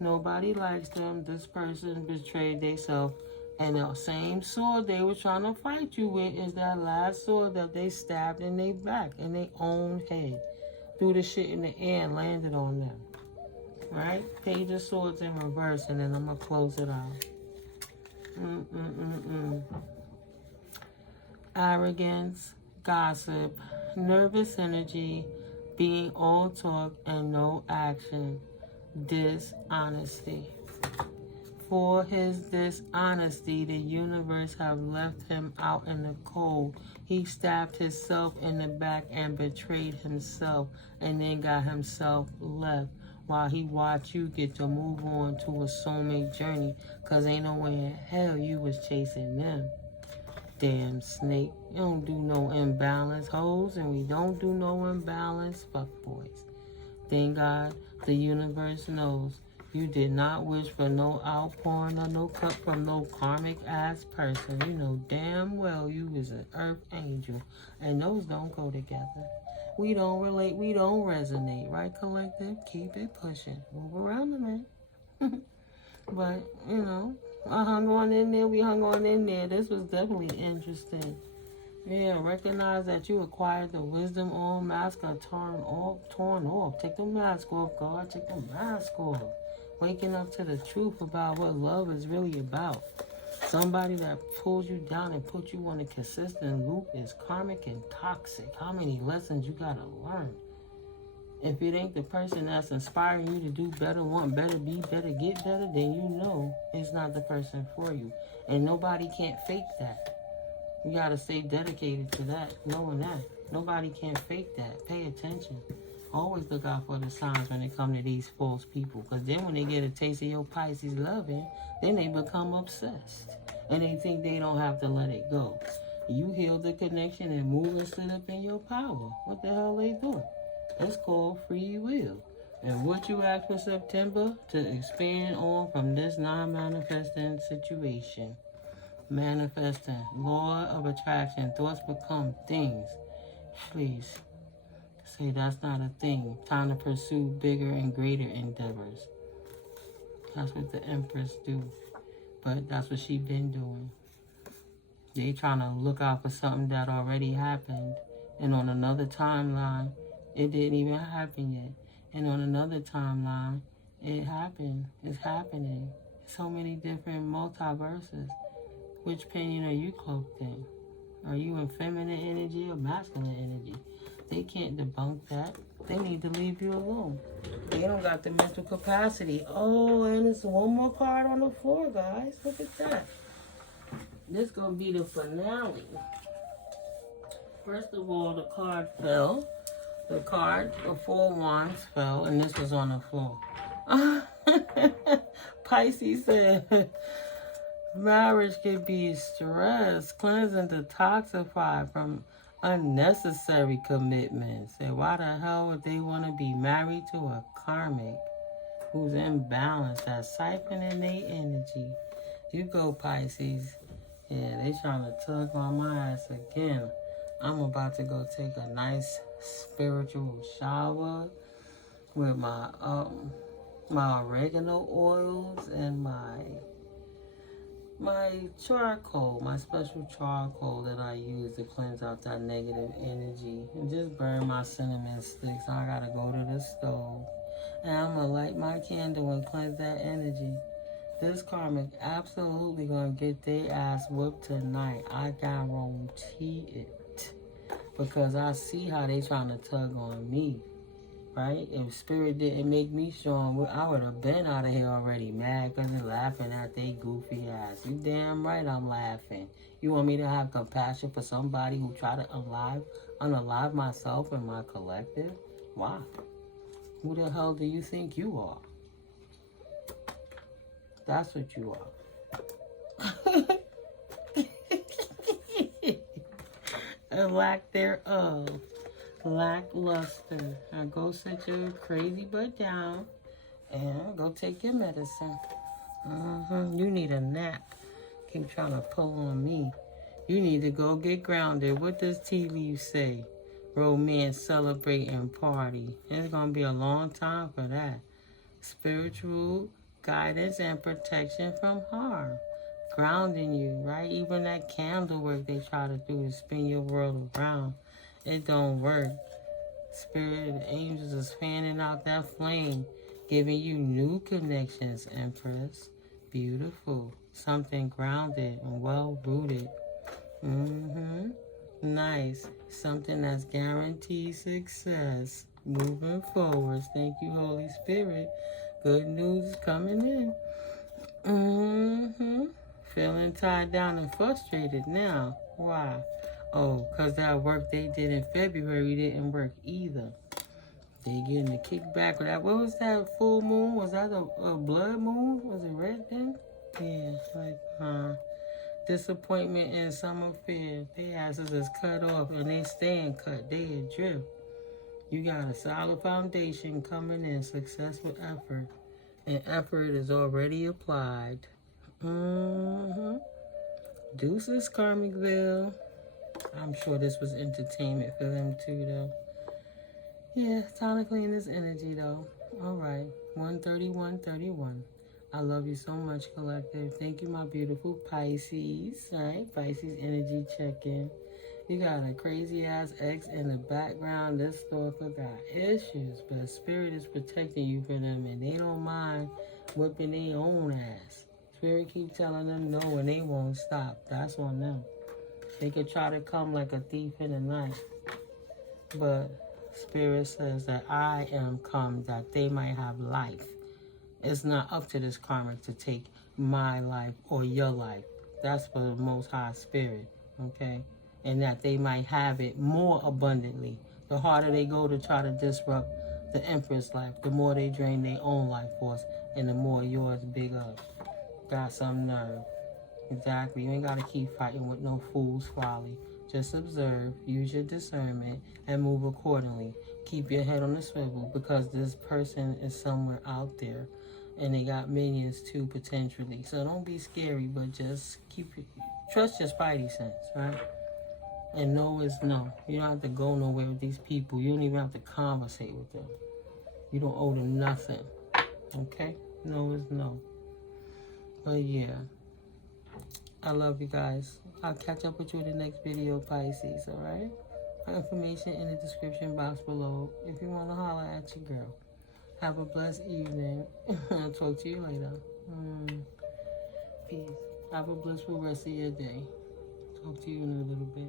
Nobody likes them. This person betrayed themselves. And the same sword they were trying to fight you with is that last sword that they stabbed in their back, in their own head. Threw the shit in the air and landed on them. Right? Page of swords in reverse, and then I'm going to close it out. Arrogance, gossip, nervous energy, being all talk and no action, dishonesty. For his dishonesty, the universe have left him out in the cold. He stabbed himself in the back and betrayed himself, and then got himself left while he watched you get to move on to a soulmate journey, because ain't no way in hell you was chasing them. Damn snake. You don't do no imbalance, hoes, and we don't do no imbalance, fuck boys. Thank God the universe knows you did not wish for no outpouring or no cup from no karmic ass person. You know damn well you was an earth angel, and those don't go together. We don't relate, we don't resonate, right, collective? Keep it pushing. Move around a minute. But, you know, I hung on in there, we hung on in there. This was definitely interesting. Yeah, recognize that you acquired the wisdom. All masks are torn off. Take the mask off, God. Take the mask off. Waking up to the truth about what love is really about. Somebody that pulls you down and puts you on a consistent loop is karmic and toxic. How many lessons you gotta learn? If it ain't the person that's inspiring you to do better, want better, be better, get better, then you know it's not the person for you. And nobody can't fake that. You gotta stay dedicated to that, knowing that. Nobody can fake that. Pay attention. Always look out for the signs when it comes to these false people. Because then when they get a taste of your Pisces loving, then they become obsessed. And they think they don't have to let it go. You heal the connection and move and sit up in your power. What the hell they doing? That's called free will. And what you ask for September to expand on from this non-manifesting situation. Manifesting, law of attraction, thoughts become things. Please say that's not a thing. Time to pursue bigger and greater endeavors. That's what the Empress do. But that's what she been doing. They trying to look out for something that already happened. And on another timeline, it didn't even happen yet. And on another timeline, it happened. It's happening. So many different multiverses. Which opinion are you cloaked in? Are you in feminine energy or masculine energy? They can't debunk that. They need to leave you alone. They don't got the mental capacity. Oh, and it's one more card on the floor, guys. Look at that. This is going to be the finale. First of all, the card fell. The card, the 4 Wands fell, and this was on the floor. Pisces said, marriage can be stressed, cleanse and detoxify from unnecessary commitments. And why the hell would they want to be married to a karmic who's imbalanced, that's siphoning their energy? You go, Pisces. Yeah, they trying to tug on my ass again. I'm about to go take a nice spiritual shower with my my oregano oils and my charcoal, my special charcoal that I use to cleanse out that negative energy, and just burn my cinnamon sticks. I gotta go to the stove and I'm gonna light my candle and cleanse that energy. This karmic absolutely gonna get their ass whooped tonight. I guarantee it. Because I see how they trying to tug on me. right? If spirit didn't make me strong, I would have been out of here already, mad because they're laughing at they goofy ass. You damn right I'm laughing. You want me to have compassion for somebody who tried to unalive myself and my collective? Why? Who the hell do you think you are? That's what you are. A lack thereof. Lackluster. Now go sit your crazy butt down and go take your medicine. You need a nap. Keep trying to pull on me. You need to go get grounded. What does tea leaf say? Romance, celebrate, and party. It's going to be a long time for that. Spiritual guidance and protection from harm. Grounding you, right? Even that candle work they try to do to spin your world around. It don't work. Spirit angels is fanning out that flame, giving you new connections, Empress. Beautiful. Something grounded and well-rooted. Nice. Something that's guaranteed success. Moving forwards. Thank you, Holy Spirit. Good news is coming in. Feeling tied down and frustrated now. Why? Oh, because that work they did in February didn't work either. They getting a kickback with that. What was that full moon? Was that a blood moon? Was it red then? Yeah, like, disappointment and summer fear. Their asses is cut off and they staying cut. They adrift. You got a solid foundation coming in. Successful effort. And effort is already applied. Deuces, Karmicville. I'm sure this was entertainment for them too, though. Yeah, time to clean this energy, though. All right, 131:31. I love you so much, collective. Thank you, my beautiful Pisces. All right, Pisces energy check-in. You got a crazy-ass ex in the background. This stalker got issues, but Spirit is protecting you from them, and they don't mind whipping their own ass. Spirit keep telling them no, and they won't stop. That's on them. They could try to come like a thief in the night, but Spirit says that I am come that they might have life. It's not up to this karmic to take my life or your life. That's for the Most High Spirit, okay? And that they might have it more abundantly. The harder they go to try to disrupt the Empress life, the more they drain their own life force, and the more yours big up. Got some nerve. Exactly. You ain't got to keep fighting with no fool's folly. Just observe, use your discernment, and move accordingly. Keep your head on the swivel because this person is somewhere out there. And they got minions too, potentially. So don't be scary, but just trust your spidey sense, right? And no is no. You don't have to go nowhere with these people. You don't even have to conversate with them. You don't owe them nothing. Okay? No is no. But yeah. I love you guys. I'll catch up with you in the next video, Pisces, alright? My information in the description box below if you want to holler at your girl. Have a blessed evening. I'll talk to you later. Peace. Have a blissful rest of your day. Talk to you in a little bit.